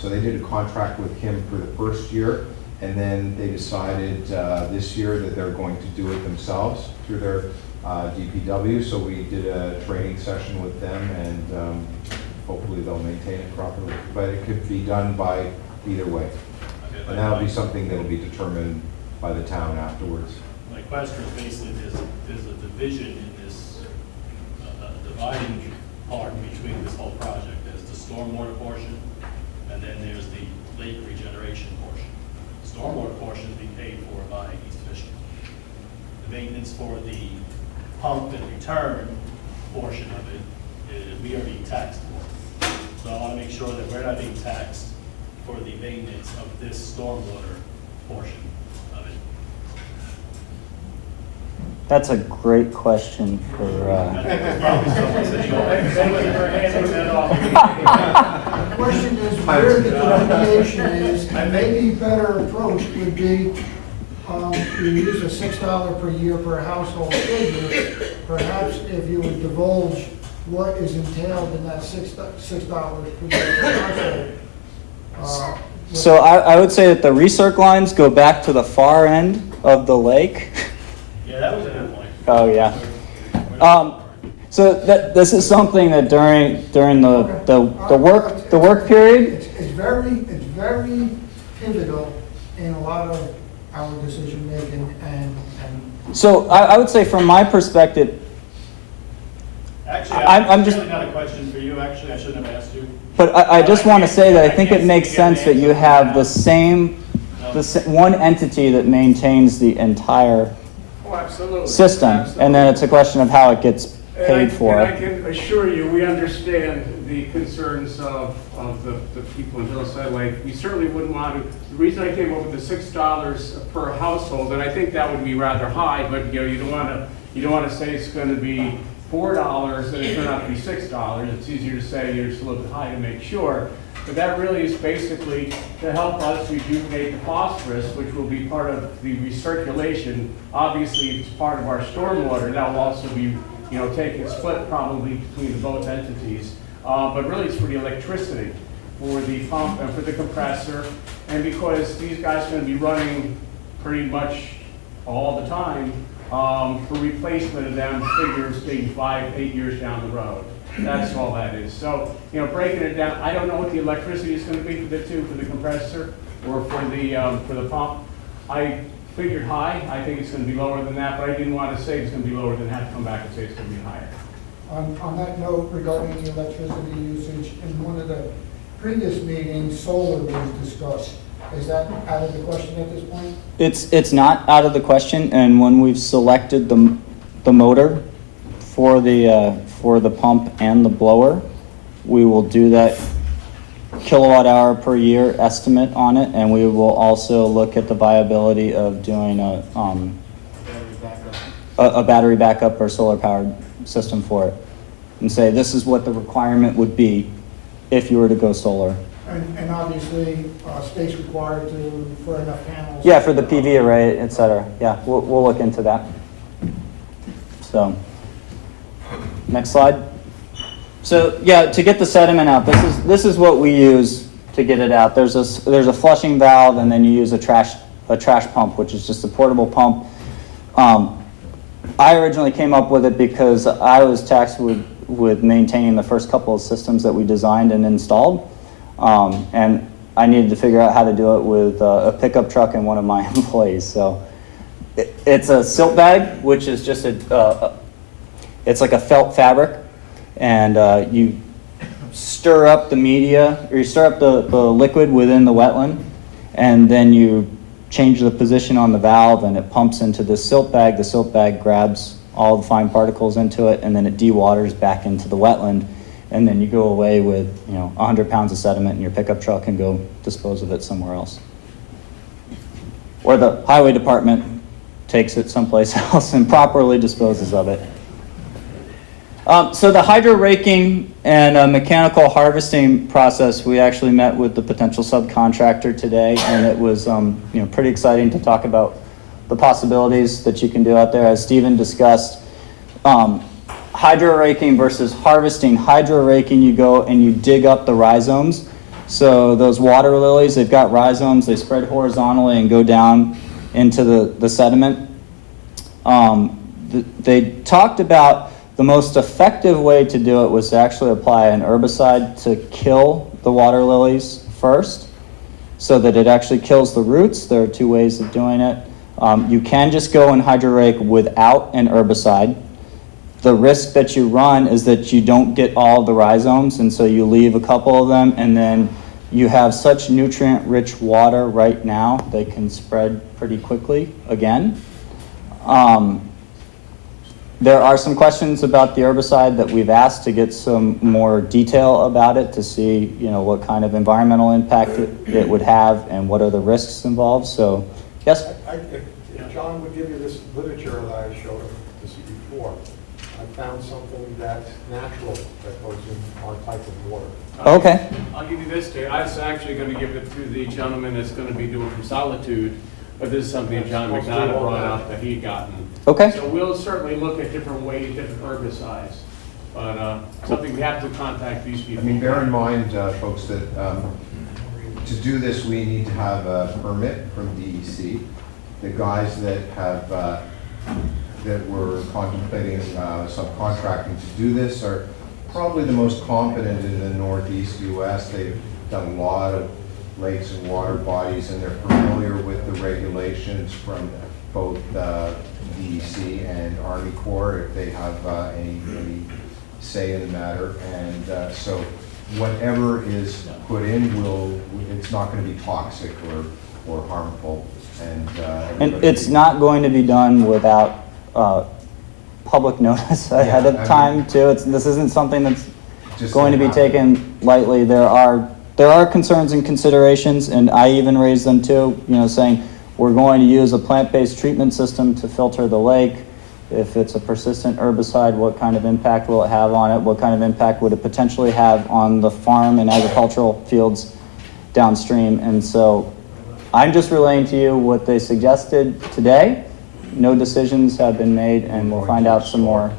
So they did a contract with him for the first year, and then they decided this year that they're going to do it themselves through their DPW. So we did a training session with them, and hopefully they'll maintain it properly. But it could be done by either way. Okay, And that'll be something that'll be determined by the town afterwards. My question is basically, there's a division in this, dividing part between this whole project. There's the stormwater portion, and then there's the lake regeneration portion. The stormwater portion is being paid for by East Fishkill. The maintenance for the pump and return portion of it, we are being taxed for. So I want to make sure that we're not being taxed for the maintenance of this stormwater portion of it. That's a great question for. Probably someone said, The question is where the delineation is, and maybe a better approach would be, you use a $6 per year per household figure. Perhaps if you would divulge what is entailed in that $6 per year per household. So I would say that the recirc lines go back to the far end of the lake. Yeah, that was a good point. Oh, yeah. So this is something that during the work period. It's very pivotal in a lot of our decision making and. So I would say from my perspective. Actually, I'm it's just. really not a question for you, actually, I shouldn't have asked you. But I just want to say that I think it makes sense that you have the same one entity that maintains the entire system, and then it's a question of how it gets paid for. And I can assure you, we understand the concerns of the people in Hillside Lake. We certainly wouldn't want to, the reason I came up with the $6 per household, and I think that would be rather high, but you don't want to say it's going to be $4 and it turned out to be $6. It's easier to say you're just a little bit high to make sure. But that really is basically to help us rejuvenate the phosphorus, which will be part of the recirculation. Obviously, it's part of our stormwater. That will also be, taking a split probably between the both entities. But really, it's for the electricity, for the pump and for the compressor. And because these guys are going to be running pretty much all the time, for replacement of them, figures being 5-8 years down the road. That's all that is. So, breaking it down, I don't know what the electricity is going to be for the two, for the compressor or for the pump. I figured high. I think it's going to be lower than that, but I didn't want to say it's going to be lower than have to come back and say it's going to be higher. On that note, regarding the electricity usage, in one of the previous meetings, solar was discussed. Is that out of the question at this point? It's not out of the question, and when we've selected the motor for the pump and the blower, we will do that kilowatt hour per year estimate on it, and we will also look at the viability of doing a battery backup or solar powered system for it, and say this is what the requirement would be if you were to go solar. And obviously, space required for enough panels. Yeah, for the PV array, et cetera. Yeah, we'll look into that. So, next slide. So yeah, to get the sediment out, this is what we use to get it out. There's a flushing valve, and then you use a trash pump, which is just a portable pump. I originally came up with it because I was tasked with maintaining the first couple of systems that we designed and installed, and I needed to figure out how to do it with a pickup truck and one of my employees. So it's a silt bag, which is just it's like a felt fabric. And you stir up the media, or you stir up the liquid within the wetland, and then you change the position on the valve, and it pumps into the silt bag. The silt bag grabs all the fine particles into it, and then it dewaters back into the wetland, and then you go away with 100 pounds of sediment in your pickup truck and go dispose of it somewhere else. Or the highway department takes it someplace else and properly disposes of it. So the hydro raking and mechanical harvesting process, we actually met with the potential subcontractor today, and it was pretty exciting to talk about the possibilities that you can do out there. As Stephen discussed, hydro raking versus harvesting. Hydro raking, you go and you dig up the rhizomes. So those water lilies, they've got rhizomes, they spread horizontally and go down into the sediment. They talked about the most effective way to do it was to actually apply an herbicide to kill the water lilies first, so that it actually kills the roots. There are two ways of doing it. You can just go and hydro rake without an herbicide. The risk that you run is that you don't get all the rhizomes, and so you leave a couple of them, and then you have such nutrient-rich water right now, they can spread pretty quickly again. There are some questions about the herbicide that we've asked to get some more detail about it to see, what kind of environmental impact it would have and what are the risks involved. So, yes? If John would give you this literature that I showed him this before, I found something that's natural that goes in our type of water. Okay. I'll give you this, Dave. I was actually going to give it to the gentleman that's going to be doing from Solitude, but this is something that John McNaught brought up that he'd gotten. Okay. So we'll certainly look at different ways, different herbicides, but something we have to contact these people. I mean, bear in mind, folks, that to do this, we need to have a permit from DEC. The guys that have that were contemplating subcontracting to do this are probably the most competent in the Northeast U.S. They've done a lot of lakes and water bodies, and they're familiar with the regulations from both DEC and Army Corps, if they have any say in the matter. And so whatever is put in it's not going to be toxic or harmful. And it's not going to be done without public notice ahead of time too. This isn't something that's going to be taken lightly. There are concerns and considerations, and I even raised them too, saying we're going to use a plant-based treatment system to filter the lake. If it's a persistent herbicide, what kind of impact will it have on it? What kind of impact would it potentially have on the farm and agricultural fields downstream? And so I'm just relaying to you what they suggested today. No decisions have been made, and we'll find out some more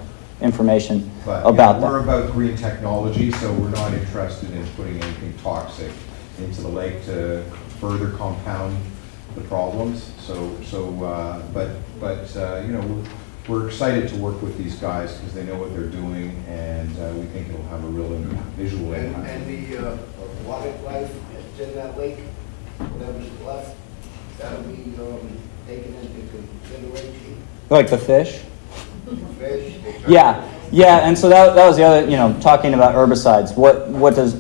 information about that. We're about green technology, so we're not interested in putting anything toxic into the lake to further compound the problems. We're excited to work with these guys because they know what they're doing, and we think it'll have a real visual impact. And the wildlife in that lake, whatever's left, that'll be taken into consideration. Like the fish? Fish. Yeah, and so that was the other, talking about herbicides.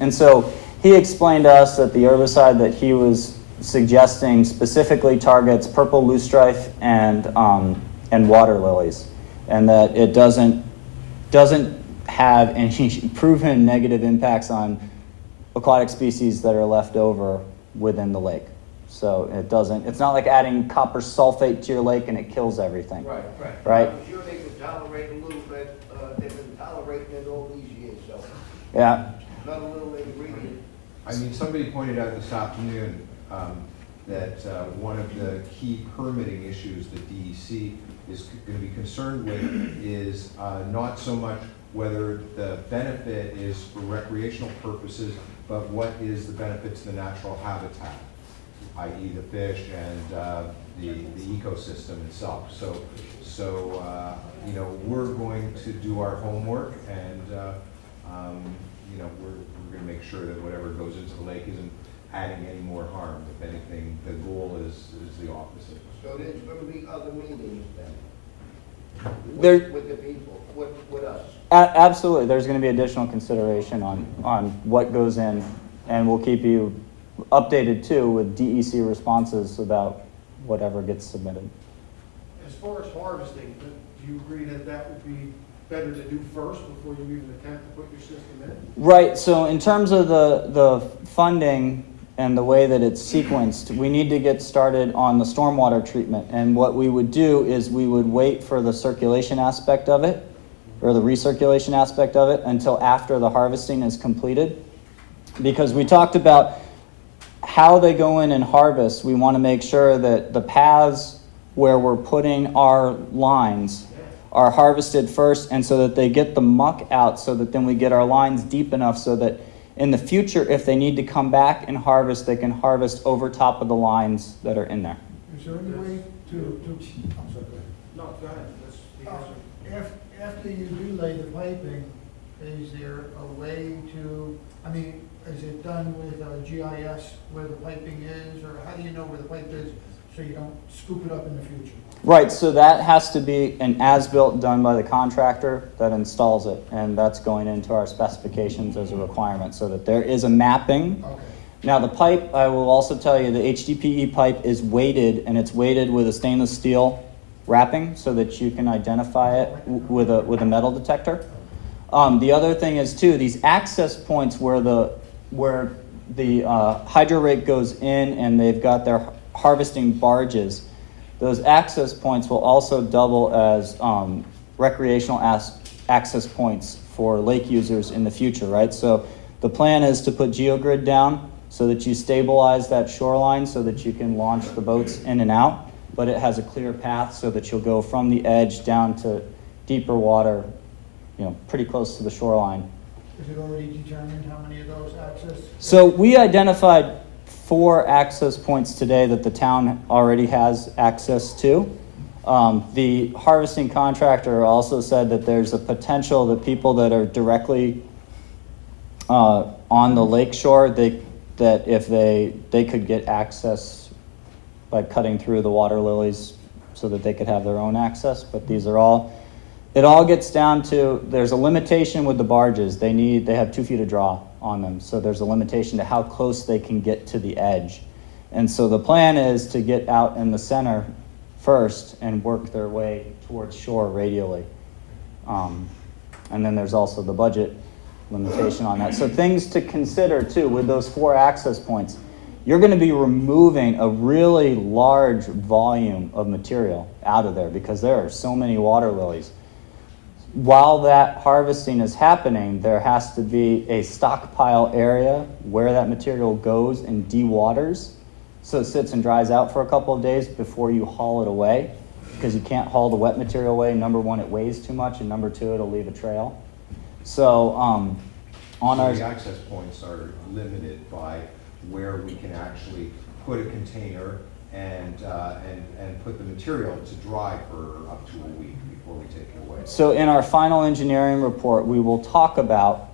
And so he explained to us that the herbicide that he was suggesting specifically targets purple loosestrife and water lilies, and that it doesn't have any proven negative impacts on aquatic species that are left over within the lake. So it's not like adding copper sulfate to your lake and it kills everything. Right. Right? I'm sure they could tolerate a little bit, they've been tolerating it all these years, so Yeah. not a little ingredient. I mean, somebody pointed out this afternoon that one of the key permitting issues that DEC is going to be concerned with is not so much whether the benefit is for recreational purposes, but what is the benefit to the natural habitat, i.e. the fish and the ecosystem itself. So you know, we're going to do our homework, and you know, we're going to make sure that whatever goes into the lake isn't adding any more harm. If anything, the goal is the opposite. So there's gonna be other meetings then? There- With the people, with us? Absolutely, there's going to be additional consideration on what goes in, and we'll keep you updated too with DEC responses about whatever gets submitted. As far as harvesting, do you agree that that would be better to do first before you even attempt to put your system in? Right, so in terms of the funding and the way that it's sequenced, we need to get started on the stormwater treatment. And what we would do is we would wait for the circulation aspect of it, or the recirculation aspect of it, until after the harvesting is completed. Because we talked about how they go in and harvest. We want to make sure that the paths where we're putting our lines are harvested first, and so that they get the muck out, so that then we get our lines deep enough so that in the future, if they need to come back and harvest, they can harvest over top of the lines that are in there. Is there any way to, I'm sorry, go ahead. No, go ahead, that's the answer. After you do lay the piping, is there a way to, I mean, is it done with GIS where the piping is, or how do you know where the pipe is so you don't scoop it up in the future? Right, so that has to be an as-built done by the contractor that installs it, and that's going into our specifications as a requirement, so that there is a mapping. Okay. Now the pipe, I will also tell you, the HDPE pipe is weighted, and it's weighted with a stainless steel wrapping so that you can identify it with a metal detector. The other thing is too, these access points where the hydro rig goes in and they've got their harvesting barges, those access points will also double as recreational access points for lake users in the future, right? So the plan is to put geogrid down so that you stabilize that shoreline so that you can launch the boats in and out, but it has a clear path so that you'll go from the edge down to deeper water, you know, pretty close to the shoreline. Is it already determined how many of those access? So we identified 4 access points today that the town already has access to. The harvesting contractor also said that there's a potential that people that are directly on the lake shore, that if they could get access by cutting through the water lilies so that they could have their own access. But these are all, it all gets down to, there's a limitation with the barges. They have 2 feet of draw on them. So there's a limitation to how close they can get to the edge. And so the plan is to get out in the center first and work their way towards shore radially. And then there's also the budget limitation on that. So things to consider too with those 4 access points. You're going to be removing a really large volume of material out of there because there are so many water lilies. While that harvesting is happening, there has to be a stockpile area where that material goes and dewaters, so it sits and dries out for a couple of days before you haul it away, because you can't haul the wet material away. Number 1, it weighs too much, and number 2, it'll leave a trail. So on our The access points are limited by where we can actually put a container and put the material to dry for up to a week before we take it away. So in our final engineering report, we will talk about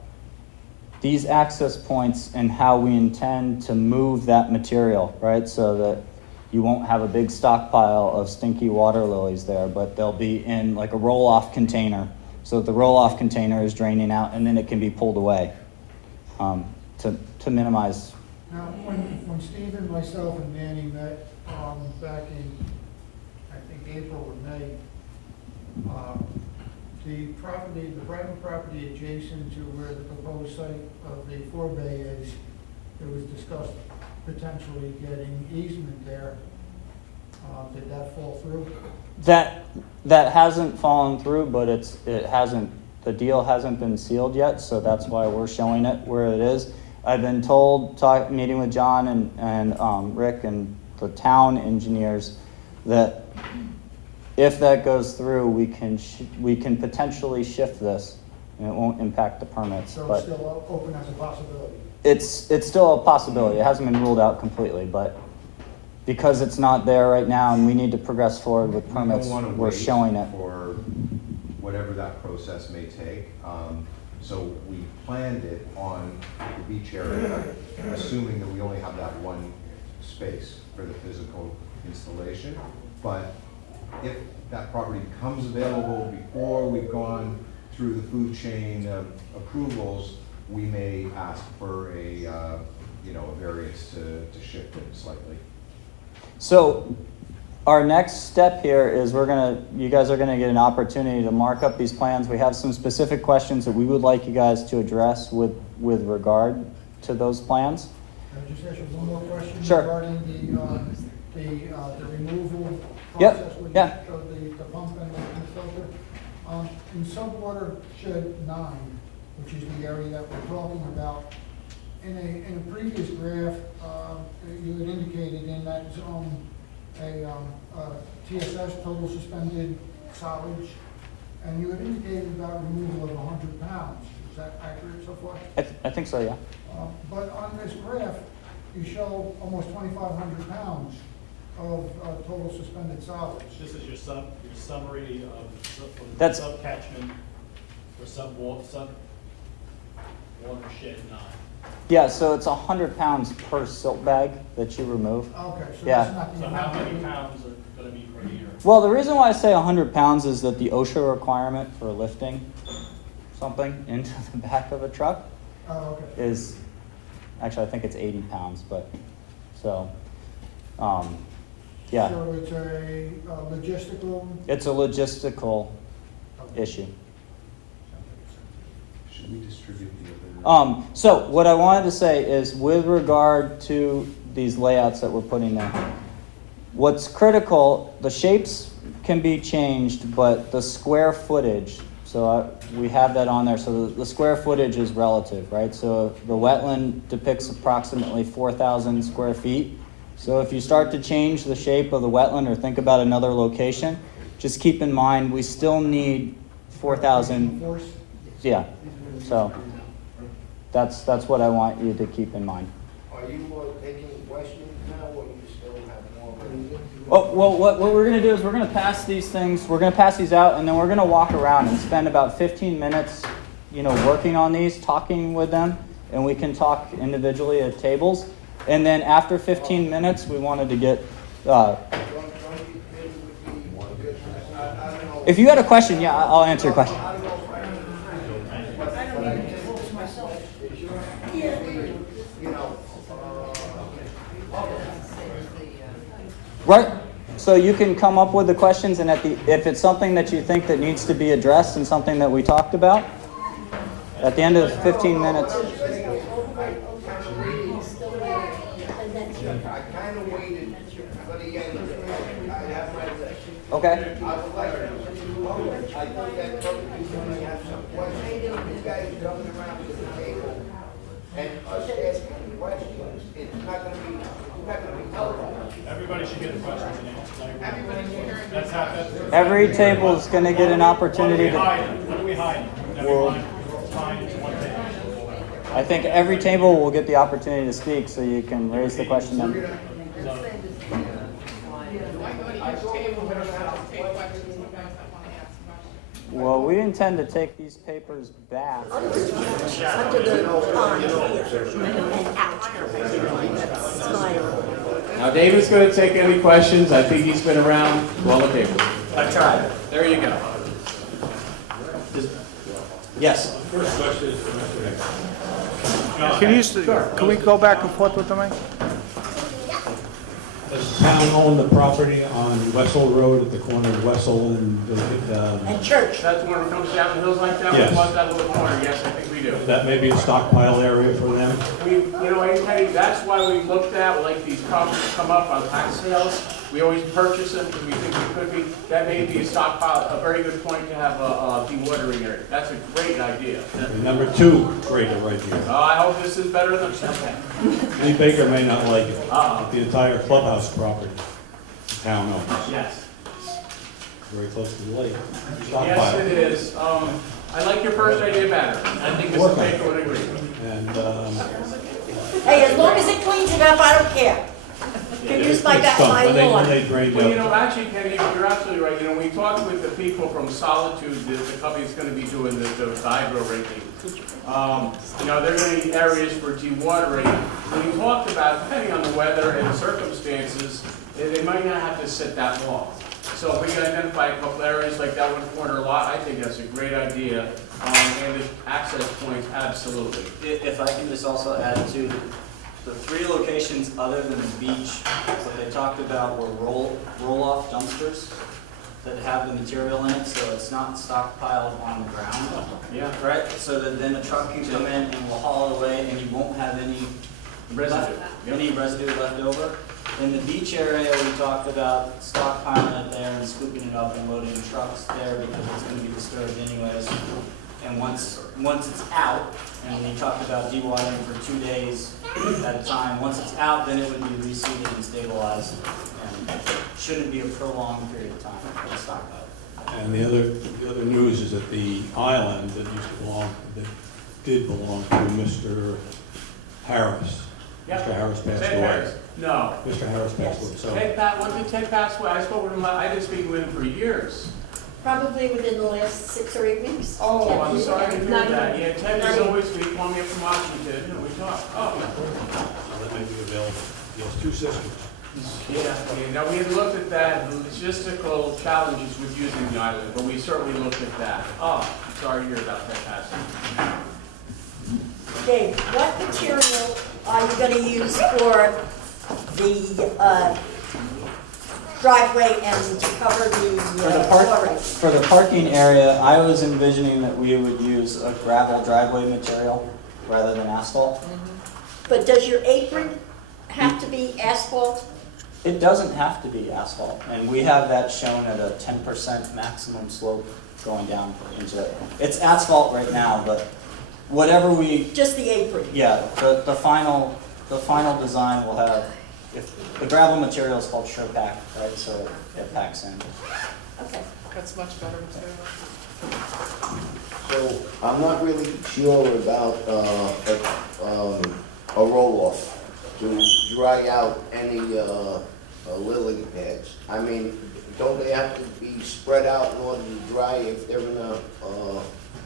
these access points and how we intend to move that material, right? So that you won't have a big stockpile of stinky water lilies there, but they'll be in like a roll-off container. So that the roll-off container is draining out and then it can be pulled away to minimize. Now, when Steve and myself and Manny met back in, I think, April or May, the private property adjacent to where the proposed site of the forebay is, it was discussed potentially getting easement there. Did that fall through? That hasn't fallen through, but the deal hasn't been sealed yet, so that's why we're showing it where it is. I've been told, meeting with John and Rick and the town engineers, that if that goes through, we can potentially shift this, and it won't impact the permits. So But it's still open as a possibility? it's still a possibility. It hasn't been ruled out completely, but because it's not there right now and we need to progress forward with permits, We don't wanna we're wait showing it. for whatever that process may take. So we planned it on the beach area, assuming that we only have that one space for the physical installation. But if that property becomes available before we've gone through the food chain of approvals, we may ask for a variance to shift it slightly. So our next step here is you guys are gonna get an opportunity to mark up these plans. We have some specific questions that we would like you guys to address with regard to those plans. Can I just ask you one more question? Sure. Regarding the removal Yep, process with yeah. the pump and the filter. In subwater shed 9, which is the area that we're talking about, in a previous graph, you had indicated in that zone TSS, total suspended solids, and you had indicated about removal of 100 pounds. Is that accurate so far? I think so, yeah. But on this graph, you show almost 2,500 pounds of total suspended solids. This is your summary of That's- subcatchment for watershed 9. Yeah, so it's 100 pounds per silt bag that you remove. Okay, so Yeah. that's not the So amount. how many pounds are gonna be per year? Well, the reason why I say 100 pounds is that the OSHA requirement for lifting something into the back of a truck Oh, okay. is, actually, I think it's 80 pounds, but, so, yeah. So it's a logistical. It's a logistical issue. Should we distribute the other? So what I wanted to say is with regard to these layouts that we're putting in, what's critical, the shapes can be changed, but the square footage, so we have that on there, so the square footage is relative, right? So the wetland depicts approximately 4,000 square feet. So if you start to change the shape of the wetland or think about another location, just keep in mind, we still need 4,000. Force. Yeah, so that's what I want you to keep in mind. Are you taking questions now, or you still have more? Oh, well, what we're gonna do is we're gonna pass these out, and then we're gonna walk around and spend about 15 minutes, working on these, talking with them, and we can talk individually at tables. And then after 15 minutes, we wanted to get, if you had a question, yeah, I'll answer your question. Right. So you can come up with the questions, and if it's something that you think that needs to be addressed and something that we talked about, at the end of 15 minutes. I kind of waited for the end. I have my list. Okay. I would like to, I think that probably have some questions. You guys coming around to the table and us asking questions, it's not gonna be helpful. Everybody should get the questions and answers. That's how, Every table is going to get an opportunity to. what are we hiding? Everyone find into one table. I think every table will get the opportunity to speak, so you can raise the question. Then. Well, we intend to take these papers back. Under the pond and out. Smile. Now David's going to take any questions. I think he's been around to all the tables. I tried. There you go. Yes. First question is for Mr. Can we go back and forth with the mic? Does the town own the property on Wessel Road at the corner of Wessel and, And church. That's the one that comes down the hills like that, Yes. we want that little corner, yes, I think we do. that may be a stockpile area for them? We, you know, Eddie, that's why we looked at, like, these properties come up on tax sales, we always purchase them because we think it could be, that may be a stockpile, a very good point to have a dewatering area. That's a great idea. And number two, greater right here. I hope this is better than second. Lee Baker may not like it. Uh-oh. The entire clubhouse property, the town owns, Yes. very close to the lake. Yes, Stockpile. it is. I like your first idea better. I think Mr. Baker would agree. And, Hey, as long as it cleans it up, I don't care. You can use my, it's fun. my When lawn. they drained Well, you out, know, actually, Kenny, you're absolutely right. You know, we talked with the people from Solitude, the company that's going to be doing the hydro raking. You know, they're going to need areas for dewatering. When we talked about, depending on the weather and the circumstances, they might not have to sit that long. So if we can identify a couple areas like that one corner lot, I think that's a great idea. And the access points, absolutely. If I can just also add to the three locations other than the beach, what they talked about were roll-off dumpsters that have the material in it, so it's not stockpiled on the ground. Yeah. Right, so that then a truck can come in and will haul it away and you won't have any Residue. any residue left over. In the beach area, we talked about stockpiling it there and scooping it up and loading trucks there because it's gonna be disturbed anyways. And once it's out, and we talked about dewatering for 2 days at a time, once it's out, then it would be reseeded and stabilized. And it shouldn't be a prolonged period of time for the stockpile. and the other news is that the island that did belong to Mr. Harris. Yep. Mr. Harris passed Ted away. Harris. No. Mr. Harris passed away, so. When did Ted pass away? I spoke with him, I didn't speak with him for years. Probably within the last 6 or 8 weeks. Oh, I'm sorry to hear Not that. even- Yeah, Ted not was even- always, we called me up from Washington, and we talked. Oh, So that may be available. He has two sisters. yeah, now we had looked at that, the logistical challenges with using the island, but we certainly looked at that. Oh, I'm sorry to hear about that passing. Dave, what material are you gonna use for the driveway and to cover the flooring? For the parking area, I was envisioning that we would use a gravel driveway material rather than asphalt. But does your apron have to be asphalt? It doesn't have to be asphalt, and we have that shown at a 10% maximum slope going down into it. It's asphalt right now, but whatever we, Just the apron? yeah, the final design will have, if the gravel material is called sure pack, right, so it packs in. Okay. That's much better too. So I'm not really sure about a roll-off to dry out any lily pads. I mean, don't they have to be spread out in order to dry if they're in a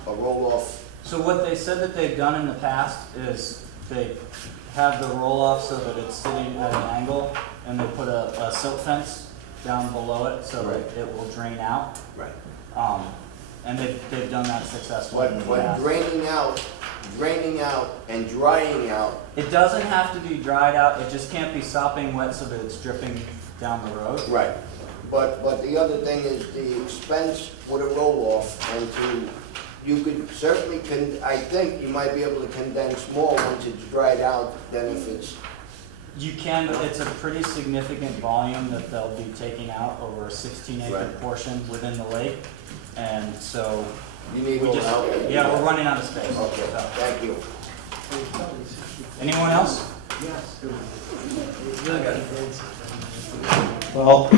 roll-off? So what they said that they've done in the past is they have the roll-off so that it's sitting at an angle, and they put a silt fence down below it so that it will drain out. Right. And they've done that successfully in the But past. draining out and drying out, It doesn't have to be dried out, it just can't be sopping wet so that it's dripping down the road. right. But the other thing is the expense with a roll-off and you could certainly, I think you might be able to condense more once it's dried out than if it's, You can, but it's a pretty significant volume that they'll be taking out over a 16-acre Right. portion within the lake. And so, you need we more just, help. yeah, we're running out of space. Okay, So. thank you. Anyone else? Well,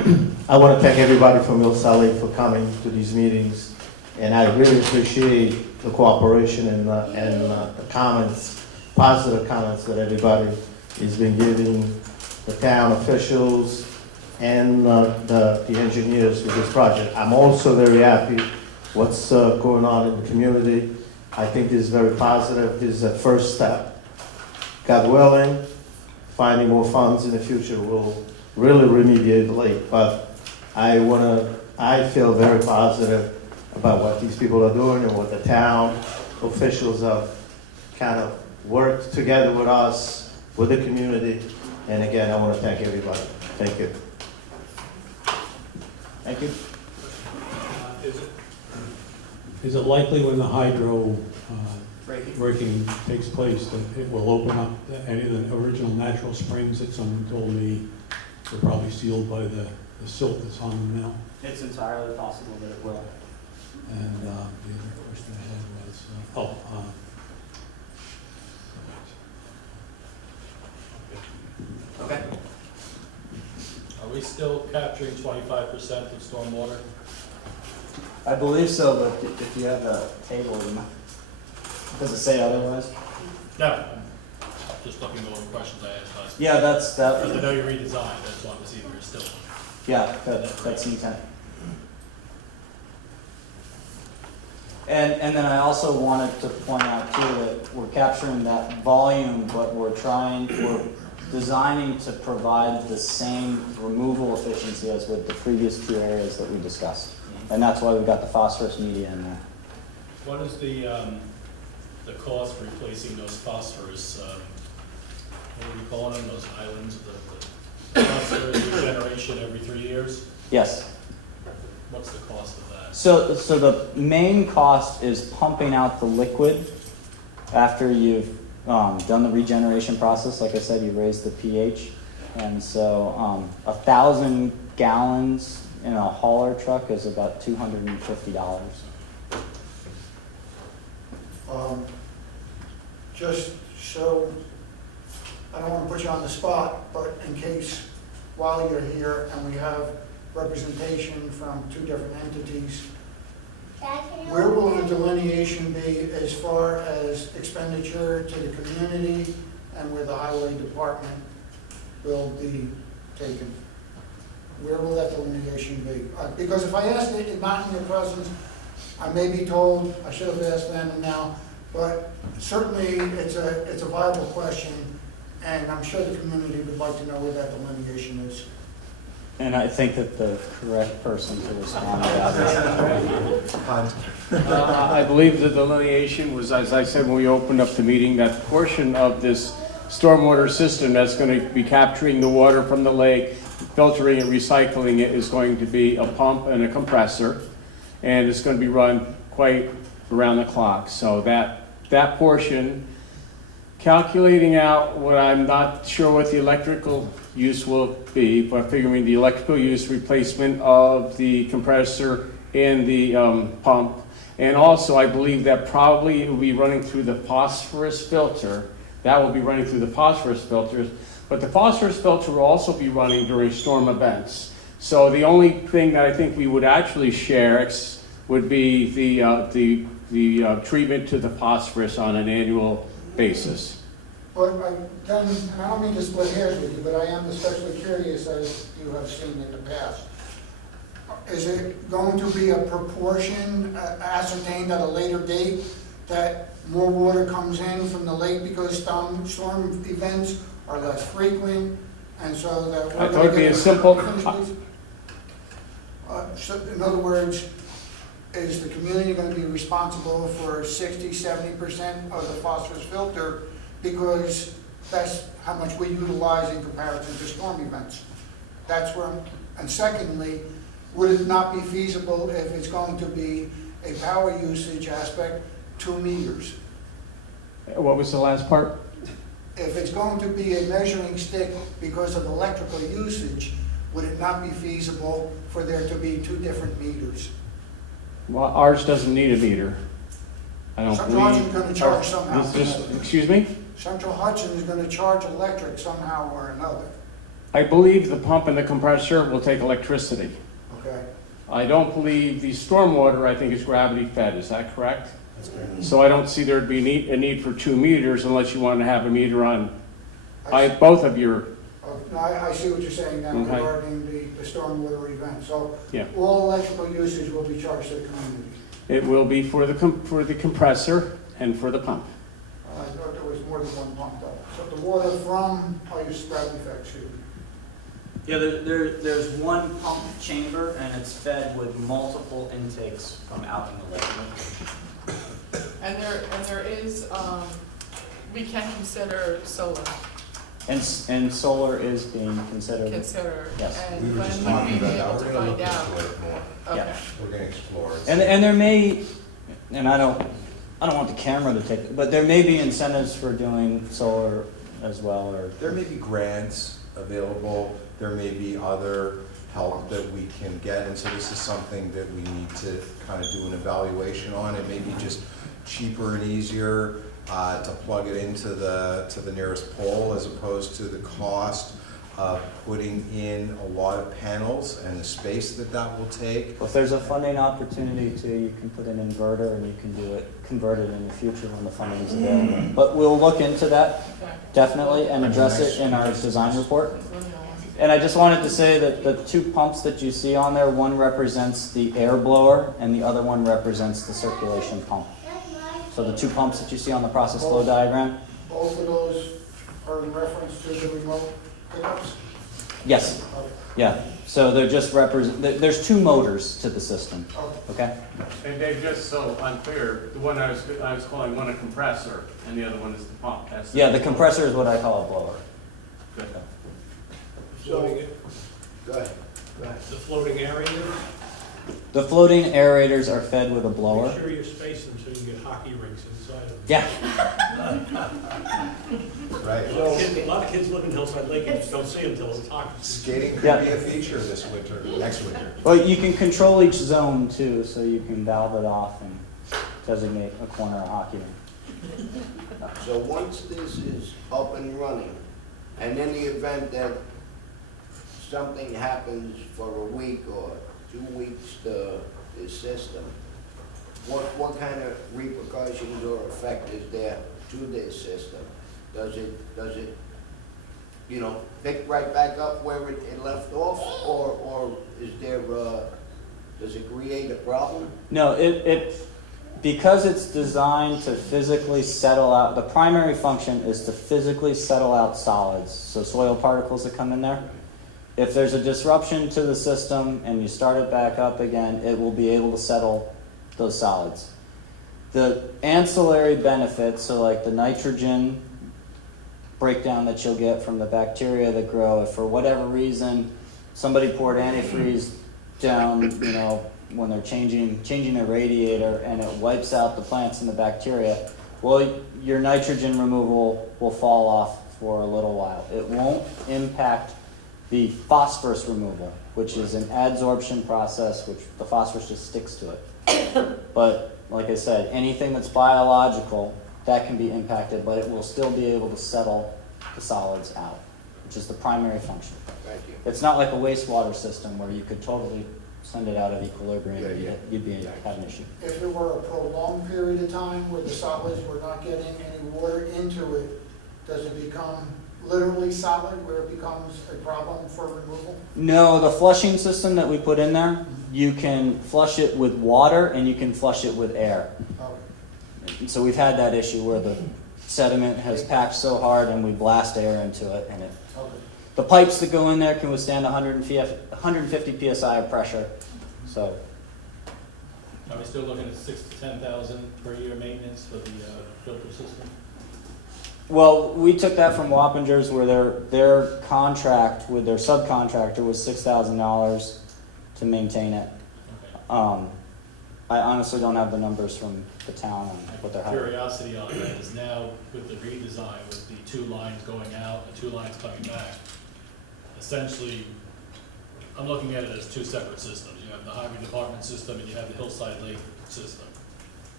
I want to thank everybody from Hillside for coming to these meetings, and I really appreciate the cooperation and the comments, positive comments that everybody has been giving the town officials and the engineers for this project. I'm also very happy what's going on in the community. I think this is very positive. This is a first step. God willing, finding more funds in the future will really remediate the lake. But I feel very positive about what these people are doing and what the town officials have kind of worked together with us, with the community. And again, I want to thank everybody. Thank you. Thank you. Is it likely when the hydro breaking takes place that it will open up any of the original natural springs that someone told me were probably sealed by the silt that's on them now? It's entirely possible that it will. And the other question I had was, Okay. Are we still capturing 25% of stormwater? I believe so, but if you have a table, does it say otherwise? No. Just looking over questions I asked last. Yeah, that's, Because I that, know you redesigned, that's why I was either still. yeah, that's the intent. And then I also wanted to point out too that we're capturing that volume, but we're designing to provide the same removal efficiency as with the previous two areas that we discussed. And that's why we got the phosphorus media in there. What is the cost for replacing those phosphorus, what are we calling them, those islands, the phosphorus regeneration every 3 years? Yes. What's the cost of that? So the main cost is pumping out the liquid after you've done the regeneration process. Like I said, you raise the pH. And so 1,000 gallons in a hauler truck is about $250. Just so, I don't want to put you on the spot, but in case while you're here and we have representation from two different entities, where will the delineation be as far as expenditure to the community and where the highway department will be taken? Where will that delineation be? Because if I ask it not in your presence, I may be told, I should have asked then and now, but certainly it's a viable question, and I'm sure the community would like to know where that delineation is. And I think that the correct person to respond to that is I believe the delineation was, as I said when we opened up the meeting, that portion of this stormwater system that's going to be capturing the water from the lake, filtering and recycling it, is going to be a pump and a compressor, and it's going to be run quite around the clock. So that portion, calculating out what I'm not sure what the electrical use will be, but figuring the electrical use replacement of the compressor and the pump. And also, I believe that probably it will be running through the phosphorus filter. That will be running through the phosphorus filters. But the phosphorus filter will also be running during storm events. So the only thing that I think we would actually share would be the treatment to the phosphorus on an annual basis. But then, and I don't mean to split hairs with you, but I am especially curious, as you have seen in the past. Is it going to be a proportion ascertained at a later date that more water comes in from the lake because storm events are less frequent, and so that we're I thought it'd be a simple. So in other words, is the community going to be responsible for 60–70% of the phosphorus filter, because that's how much we utilize in comparison to storm events? That's where and secondly, would it not be feasible if it's going to be a power usage aspect, 2 meters? What was the last part? If it's going to be a measuring stick because of electrical usage, would it not be feasible for there to be 2 different meters? Well, ours doesn't need a meter. I don't Central believe. Hudson is going to charge somehow. Excuse me? Central Hudson is going to charge electric somehow or another. I believe the pump and the compressor will take electricity. Okay. I don't believe the stormwater, I think, is gravity fed. Is that correct? That's correct. So I don't see there'd be a need for 2 meters unless you want to have a meter on both of your. No, I see what you're saying now Okay. regarding the stormwater event. So Yeah. all electrical usage will be charged to the community. It will be for the compressor and for the pump. I thought there was more than one pump though. So the water from, gravity fed, excuse me. Yeah, there's one pump chamber, and it's fed with multiple intakes from out in the lake. And there is, we can consider solar. And solar is being considered. Consider, Yes. and We were when just would we talking be about that, able we're to gonna look find out? into it more. Yeah. Okay. We're gonna explore it. And there may, and I don't want the camera to take, but there may be incentives for doing solar as well, or. There may be grants available, there may be other help that we can get, and so this is something that we need to kind of do an evaluation on. It may be just cheaper and easier to plug it into the nearest pole, as opposed to the cost of putting in a lot of panels and the space that will take. Well, if there's a funding opportunity too, you can put an inverter and you can convert it in the future when the funding is available. But we'll look into that Okay. definitely and address it in our design report. Let me know. And I just wanted to say that the two pumps that you see on there, one represents the air blower and the other one represents the circulation pump. So the two pumps that you see on the process flow diagram? Both of those are in reference to the remote pickups? Yes. Yeah. So they're just there's two motors to the system. Okay? And Dave, just so I'm clear, the one I was calling one a compressor, and the other one is the pump. That's Yeah, the compressor is what I call a blower. Good. So, go ahead. The floating aerators, The floating aerators are fed with a blower. make sure you space them so you can get hockey rinks inside of them. Yeah. Right. A lot of kids live in Hillside Lake and just don't see them until it's hockey. Skating could Yeah. be a feature this winter, next winter. Well, you can control each zone too, so you can valve it off and designate a corner of hockey rink. So once this is up and running, and in the event that something happens for a week or 2 weeks to the system, what kind of repercussions or effect is there to this system? Does it, pick right back up where it left off, or is there, does it create a problem? No, because it's designed to physically settle out, the primary function is to physically settle out solids, so soil particles that come in there. If there's a disruption to the system and you start it back up again, it will be able to settle those solids. The ancillary benefits, so like the nitrogen breakdown that you'll get from the bacteria that grow, if for whatever reason somebody poured antifreeze down, when they're changing a radiator and it wipes out the plants and the bacteria, well, your nitrogen removal will fall off for a little while. It won't impact the phosphorus removal, which is an adsorption process, which the phosphorus just sticks to it. But like I said, anything that's biological, that can be impacted, but it will still be able to settle the solids out, which is the primary function. Thank you. It's not like a wastewater system where you could totally send it out of equilibrium, Yeah. you'd have an issue. If it were a prolonged period of time where the solids were not getting any water into it, does it become literally solid where it becomes a problem for removal? No, the flushing system that we put in there, you can flush it with water and you can flush it with air. Okay. So we've had that issue where the sediment has packed so hard and we blast air into it, and the pipes that go in there can withstand 150 psi of pressure. So Are we still looking at 6,000 to 10,000 per year maintenance for the filter system? well, we took that from Wappingers, where their contract with their subcontractor was $6,000 to maintain it. Okay. I honestly don't have the numbers from the town on what they're having. Curiosity on that is now with the redesign, with the 2 lines going out and 2 lines coming back, essentially, I'm looking at it as 2 separate systems. You have the highway department system and you have the Hillside Lake system.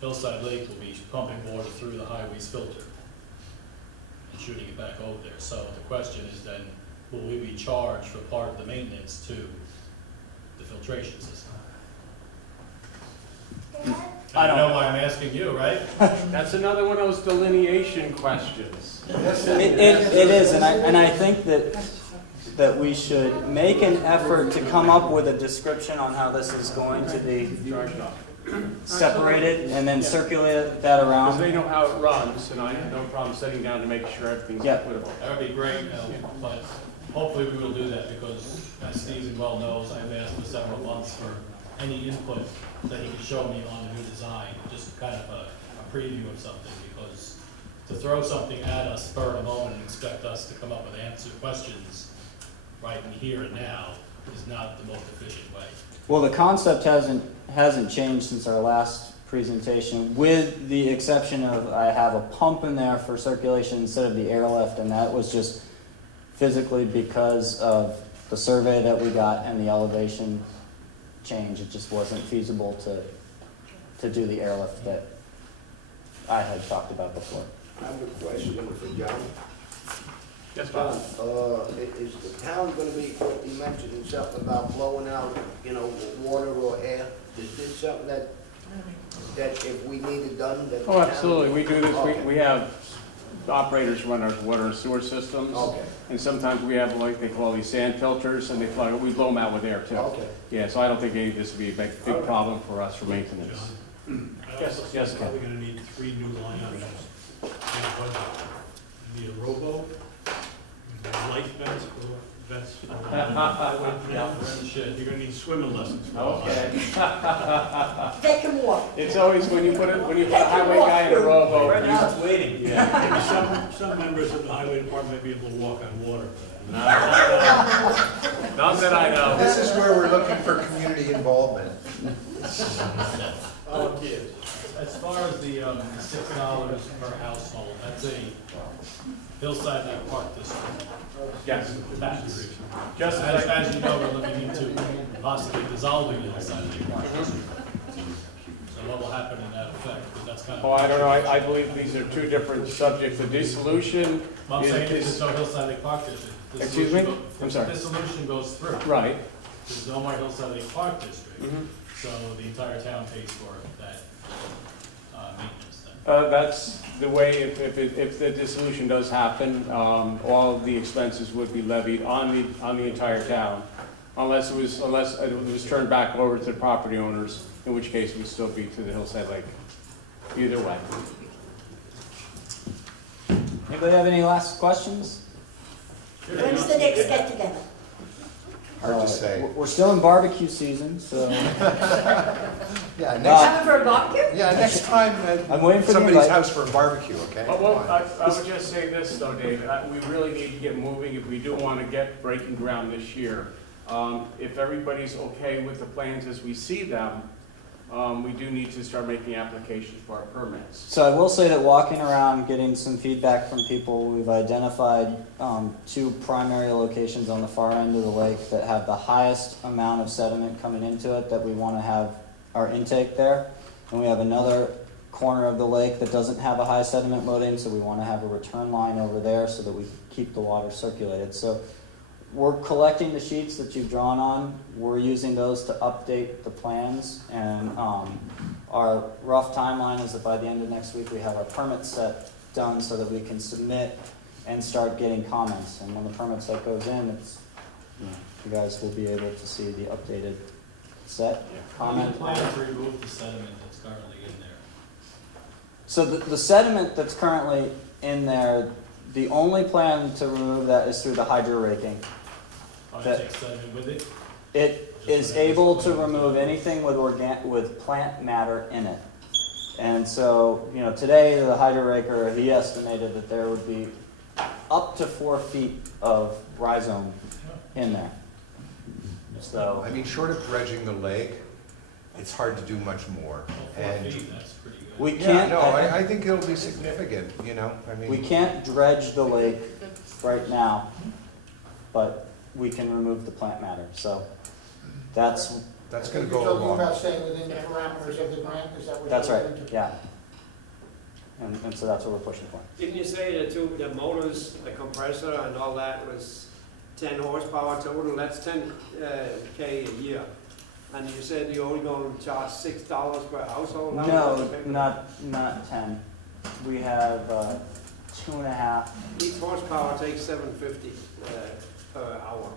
Hillside Lake will be pumping water through the highway's filter and shooting it back over there. So the question is then, will we be charged for part of the maintenance to the filtration system? I don't know why I'm asking you, right? That's another one of those delineation questions. It is, and I think that we should make an effort to come up with a description on how this is going to be separated and then circulate that Because they around. know how it runs, and I have no problem sitting down to make sure everything's Yeah. equitable. That would be great, but hopefully we will do that because, as Stephen well knows, I've asked for several months for any input that he can show me on the new design, just kind of a preview of something, because to throw something at us spur of the moment and expect us to come up with questions right in here and now is not the most efficient way. Well, the concept hasn't changed since our last presentation, with the exception of I have a pump in there for circulation instead of the airlift, and that was just physically because of the survey that we got and the elevation change. It just wasn't feasible to do the airlift that I had talked about before. I have a question for John. Yes, John, Bob? is the town gonna be, you mentioned something about blowing out, water or air? Is this something that if we need it done, that? Oh, absolutely, we do this, we have operators run our water and sewer systems. Okay. And sometimes we have, like, they call these sand filters, and we blow them out with air too. Okay. Yeah, so I don't think any of this would be a big problem for us for maintenance. John, I Yes, also yes, think Ken. probably gonna need 3 new line items in the budget. You need a rowboat, light vents for highway vents, and you're gonna need swimming lessons. for all Okay. Take him walk. It's always when you put a highway guy in a rowboat. Right now, it's waiting. Yeah, maybe some members of the highway department may be able to walk on water for that. Not that I know. This is where we're looking for community involvement. As far as the $6 per household, that's a Hillside Lake Park District. Yes. Tax. Just As you know, we're looking into possibly dissolving the Hillside Lake Park District. So what will happen in that effect? Because that's kind of. Oh, I don't know, I believe these are two different subjects. The dissolution Well, I'm saying there's is, no Hillside Lake Park District. Excuse me? I'm sorry. Dissolution goes through. right. There's no more Hillside Lake Park District. Mhm. So the entire town pays for that maintenance then. That's the way, if the dissolution does happen, all of the expenses would be levied on the entire town, unless it was turned back over to the property owners, in which case it would still be to the Hillside Lake. Either way. Anybody have any last questions? When's the next get-together? Hard to say. We're still in barbecue season, so Yeah, Coming for a barbecue? next time I'm waiting for the somebody's invite. house for a barbecue, okay? Well, I would just say this though, David, we really need to get moving if we do want to get breaking ground this year. If everybody's okay with the plans as we see them, we do need to start making applications for our permits. So I will say that walking around, getting some feedback from people, we've identified 2 primary locations on the far end of the lake that have the highest amount of sediment coming into it that we want to have our intake there. And we have another corner of the lake that doesn't have a high sediment loading, so we want to have a return line over there so that we keep the water circulated. So we're collecting the sheets that you've drawn on. We're using those to update the plans, and our rough timeline is that by the end of next week we have our permit set done so that we can submit and start getting comments. And when the permit set goes in, you guys will be able to see the updated set. Comment. Plan to remove the sediment that's currently in there. So the sediment that's currently in there, the only plan to remove that is through the hydro raking. Take sediment with it. It is able to remove anything with plant matter in it. And so, today the hydro raker, he estimated that there would be up to 4 feet of rhizome in there. So, I mean, short of dredging the lake, it's hard to do much more. Well, 4 And feet, that's pretty good. we yeah, can't, no, I think it'll be significant, I mean. we can't dredge the lake right now, but we can remove the plant matter. So that's That's gonna You're go talking along. about staying within the parameters of the grant, is that what you're That's right, alluding to? yeah. And so that's what we're pushing for. Didn't you say the motors, the compressor and all that was 10 horsepower total? That's 10 K a year. And you said you're only going to charge $6 per household? How No, much? not 10. We have 2.5. Each horsepower takes $7.50 per hour.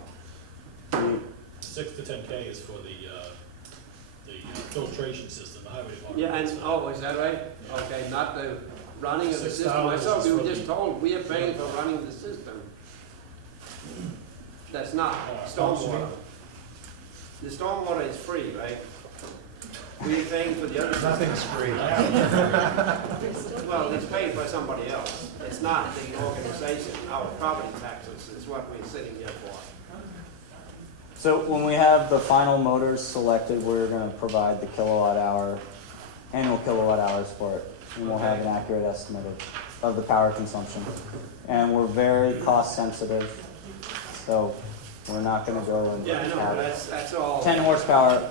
6 to 10K is for the filtration system, the highway department. Yeah, and, oh, is that right? Okay, not the running of the system. I thought we were just told we are paying for running the system. That's not stormwater. The stormwater is free, right? We paying for the other stuff. Nothing's free. Well, it's paid by somebody else. It's not the organization. Our property taxes is what we're sitting here for. So when we have the final motors selected, we're gonna provide the annual kilowatt hours for it. And we'll have an accurate estimate of the power consumption. And we're very cost sensitive, so we're not gonna go and Yeah, I know, have but that's all. 10 horsepower.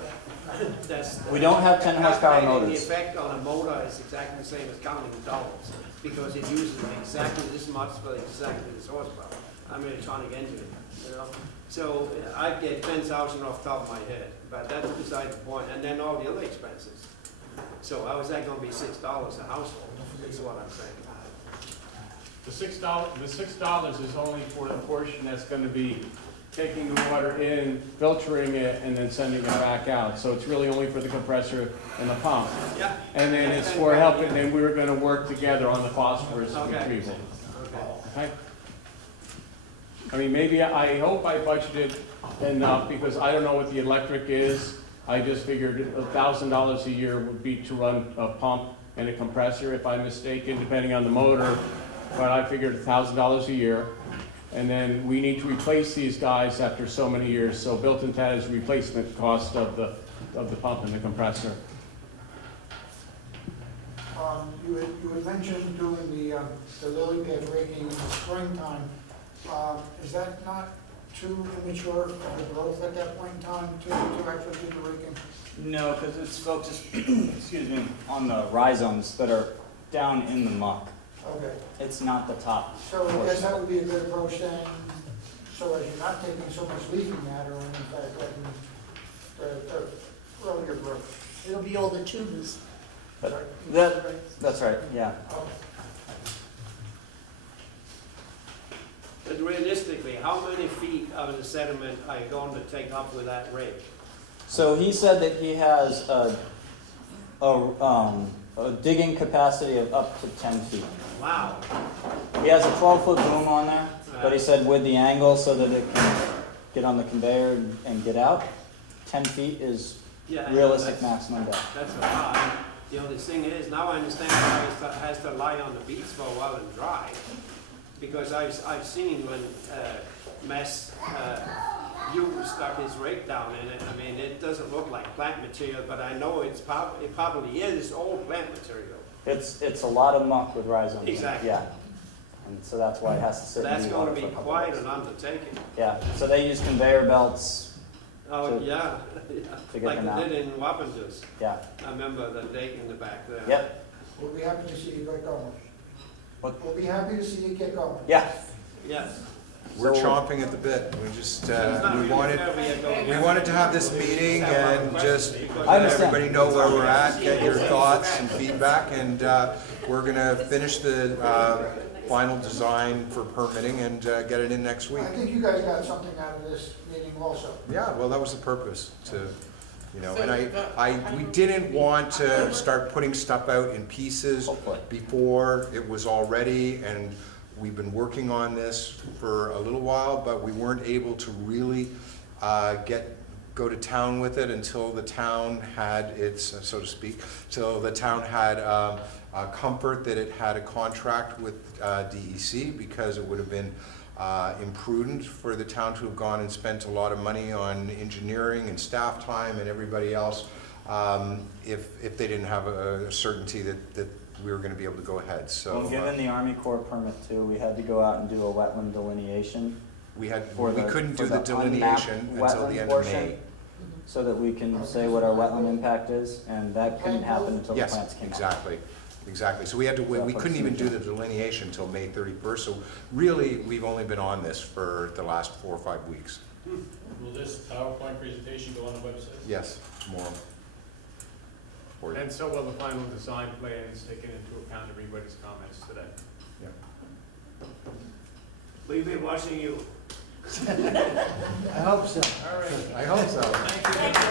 We don't have 10 horsepower calculating motors. The effect on a motor is exactly the same as counting dollars, because it uses exactly this much for exactly this horsepower. I'm an electronic engineer, you know? So I get 10,000 off the top of my head, but that's beside the point, and then all the other expenses. So how is that gonna be $6 a household, is what I'm saying. The $6 is only for the portion that's gonna be taking the water in, filtering it, and then sending it back out. So it's really only for the compressor and the pump. Yeah. And then it's for helping, and then we're gonna work together on the phosphorus retrieval. Okay. Okay? I mean, maybe, I hope I budgeted enough, because I don't know what the electric is. I just figured $1,000 a year would be to run a pump and a compressor, if I'm mistaken, depending on the motor. But I figured $1,000 a year. And then we need to replace these guys after so many years. So built into that is replacement cost of the pump and the compressor. You had mentioned doing the lily pad raking in the springtime. Is that not too immature of the growth at that point in time to actually do the raking? No, because it's focused, excuse me, on the rhizomes that are down in the muck. Okay, It's not the top. so I guess that would be a good approach then, so as you're not taking so much leafing matter and in fact letting the earlier growth. It'll be all the tubers. That's right, yeah. But realistically, how many feet of the sediment are you going to take up with that rake? So he said that he has a digging capacity of up to 10 feet. Wow. He has a 12-foot boom on there, but he said with the angle so that it can get on the conveyor and get out, 10 feet is Yeah, realistic that's- maximum depth. That's a lot. The only thing is, now I understand why it has to lie on the beach for a while and dry. Because I've seen when Mass Hughes stuck his rake down in it, I mean, it doesn't look like plant material, but I know it probably is old plant material. It's a lot of muck with rhizomes. in it, Exactly. Yeah. And so that's why it has to So sit in that's the going water to for be a couple quite days. an undertaking. Yeah, so they use conveyor belts. Oh, To- yeah, to get like them they out. did in Wappingers. Yeah. I remember the lake in the back there. Yep. We'll be happy to see you get going. What? We'll be happy to see you get going. Yeah. Yes. We're So- chomping at the bit. We just, It's not we really wanted, fair we are going- we wanted to have this meeting and just I let understand. everybody know where we're at, get your thoughts and feedback, and we're gonna finish the final design for permitting and get it in next week. I think you guys got something out of this meeting also. Yeah, well, that was the purpose, to, you know, and we didn't want to start putting stuff out in pieces Hopefully. before it was all ready, and we've been working on this for a little while, but we weren't able to really go to town with it until the town had its, so to speak, till the town had comfort that it had a contract with DEC, because it would have been imprudent for the town to have gone and spent a lot of money on engineering and staff time and everybody else if they didn't have a certainty that we were going to be able to go ahead. So Well, given the Army Corps permit too, we had to go out and do a wetland delineation. we for the- couldn't for do the the delineation unmapped until the wetland end portion. of May. So that we can say what our wetland impact is, and that couldn't happen until the Yes, plants came out. exactly. So we had to wait. We couldn't even do the delineation until May 31st. So really, we've only been on this for the last 4 or 5 weeks. Will this PowerPoint presentation go on the website? Yes, tomorrow. Or- And so will the final design plans, taking into account everybody's comments today. yeah. We've been watching you. I hope so. All right. I hope so. Thank you. Thank you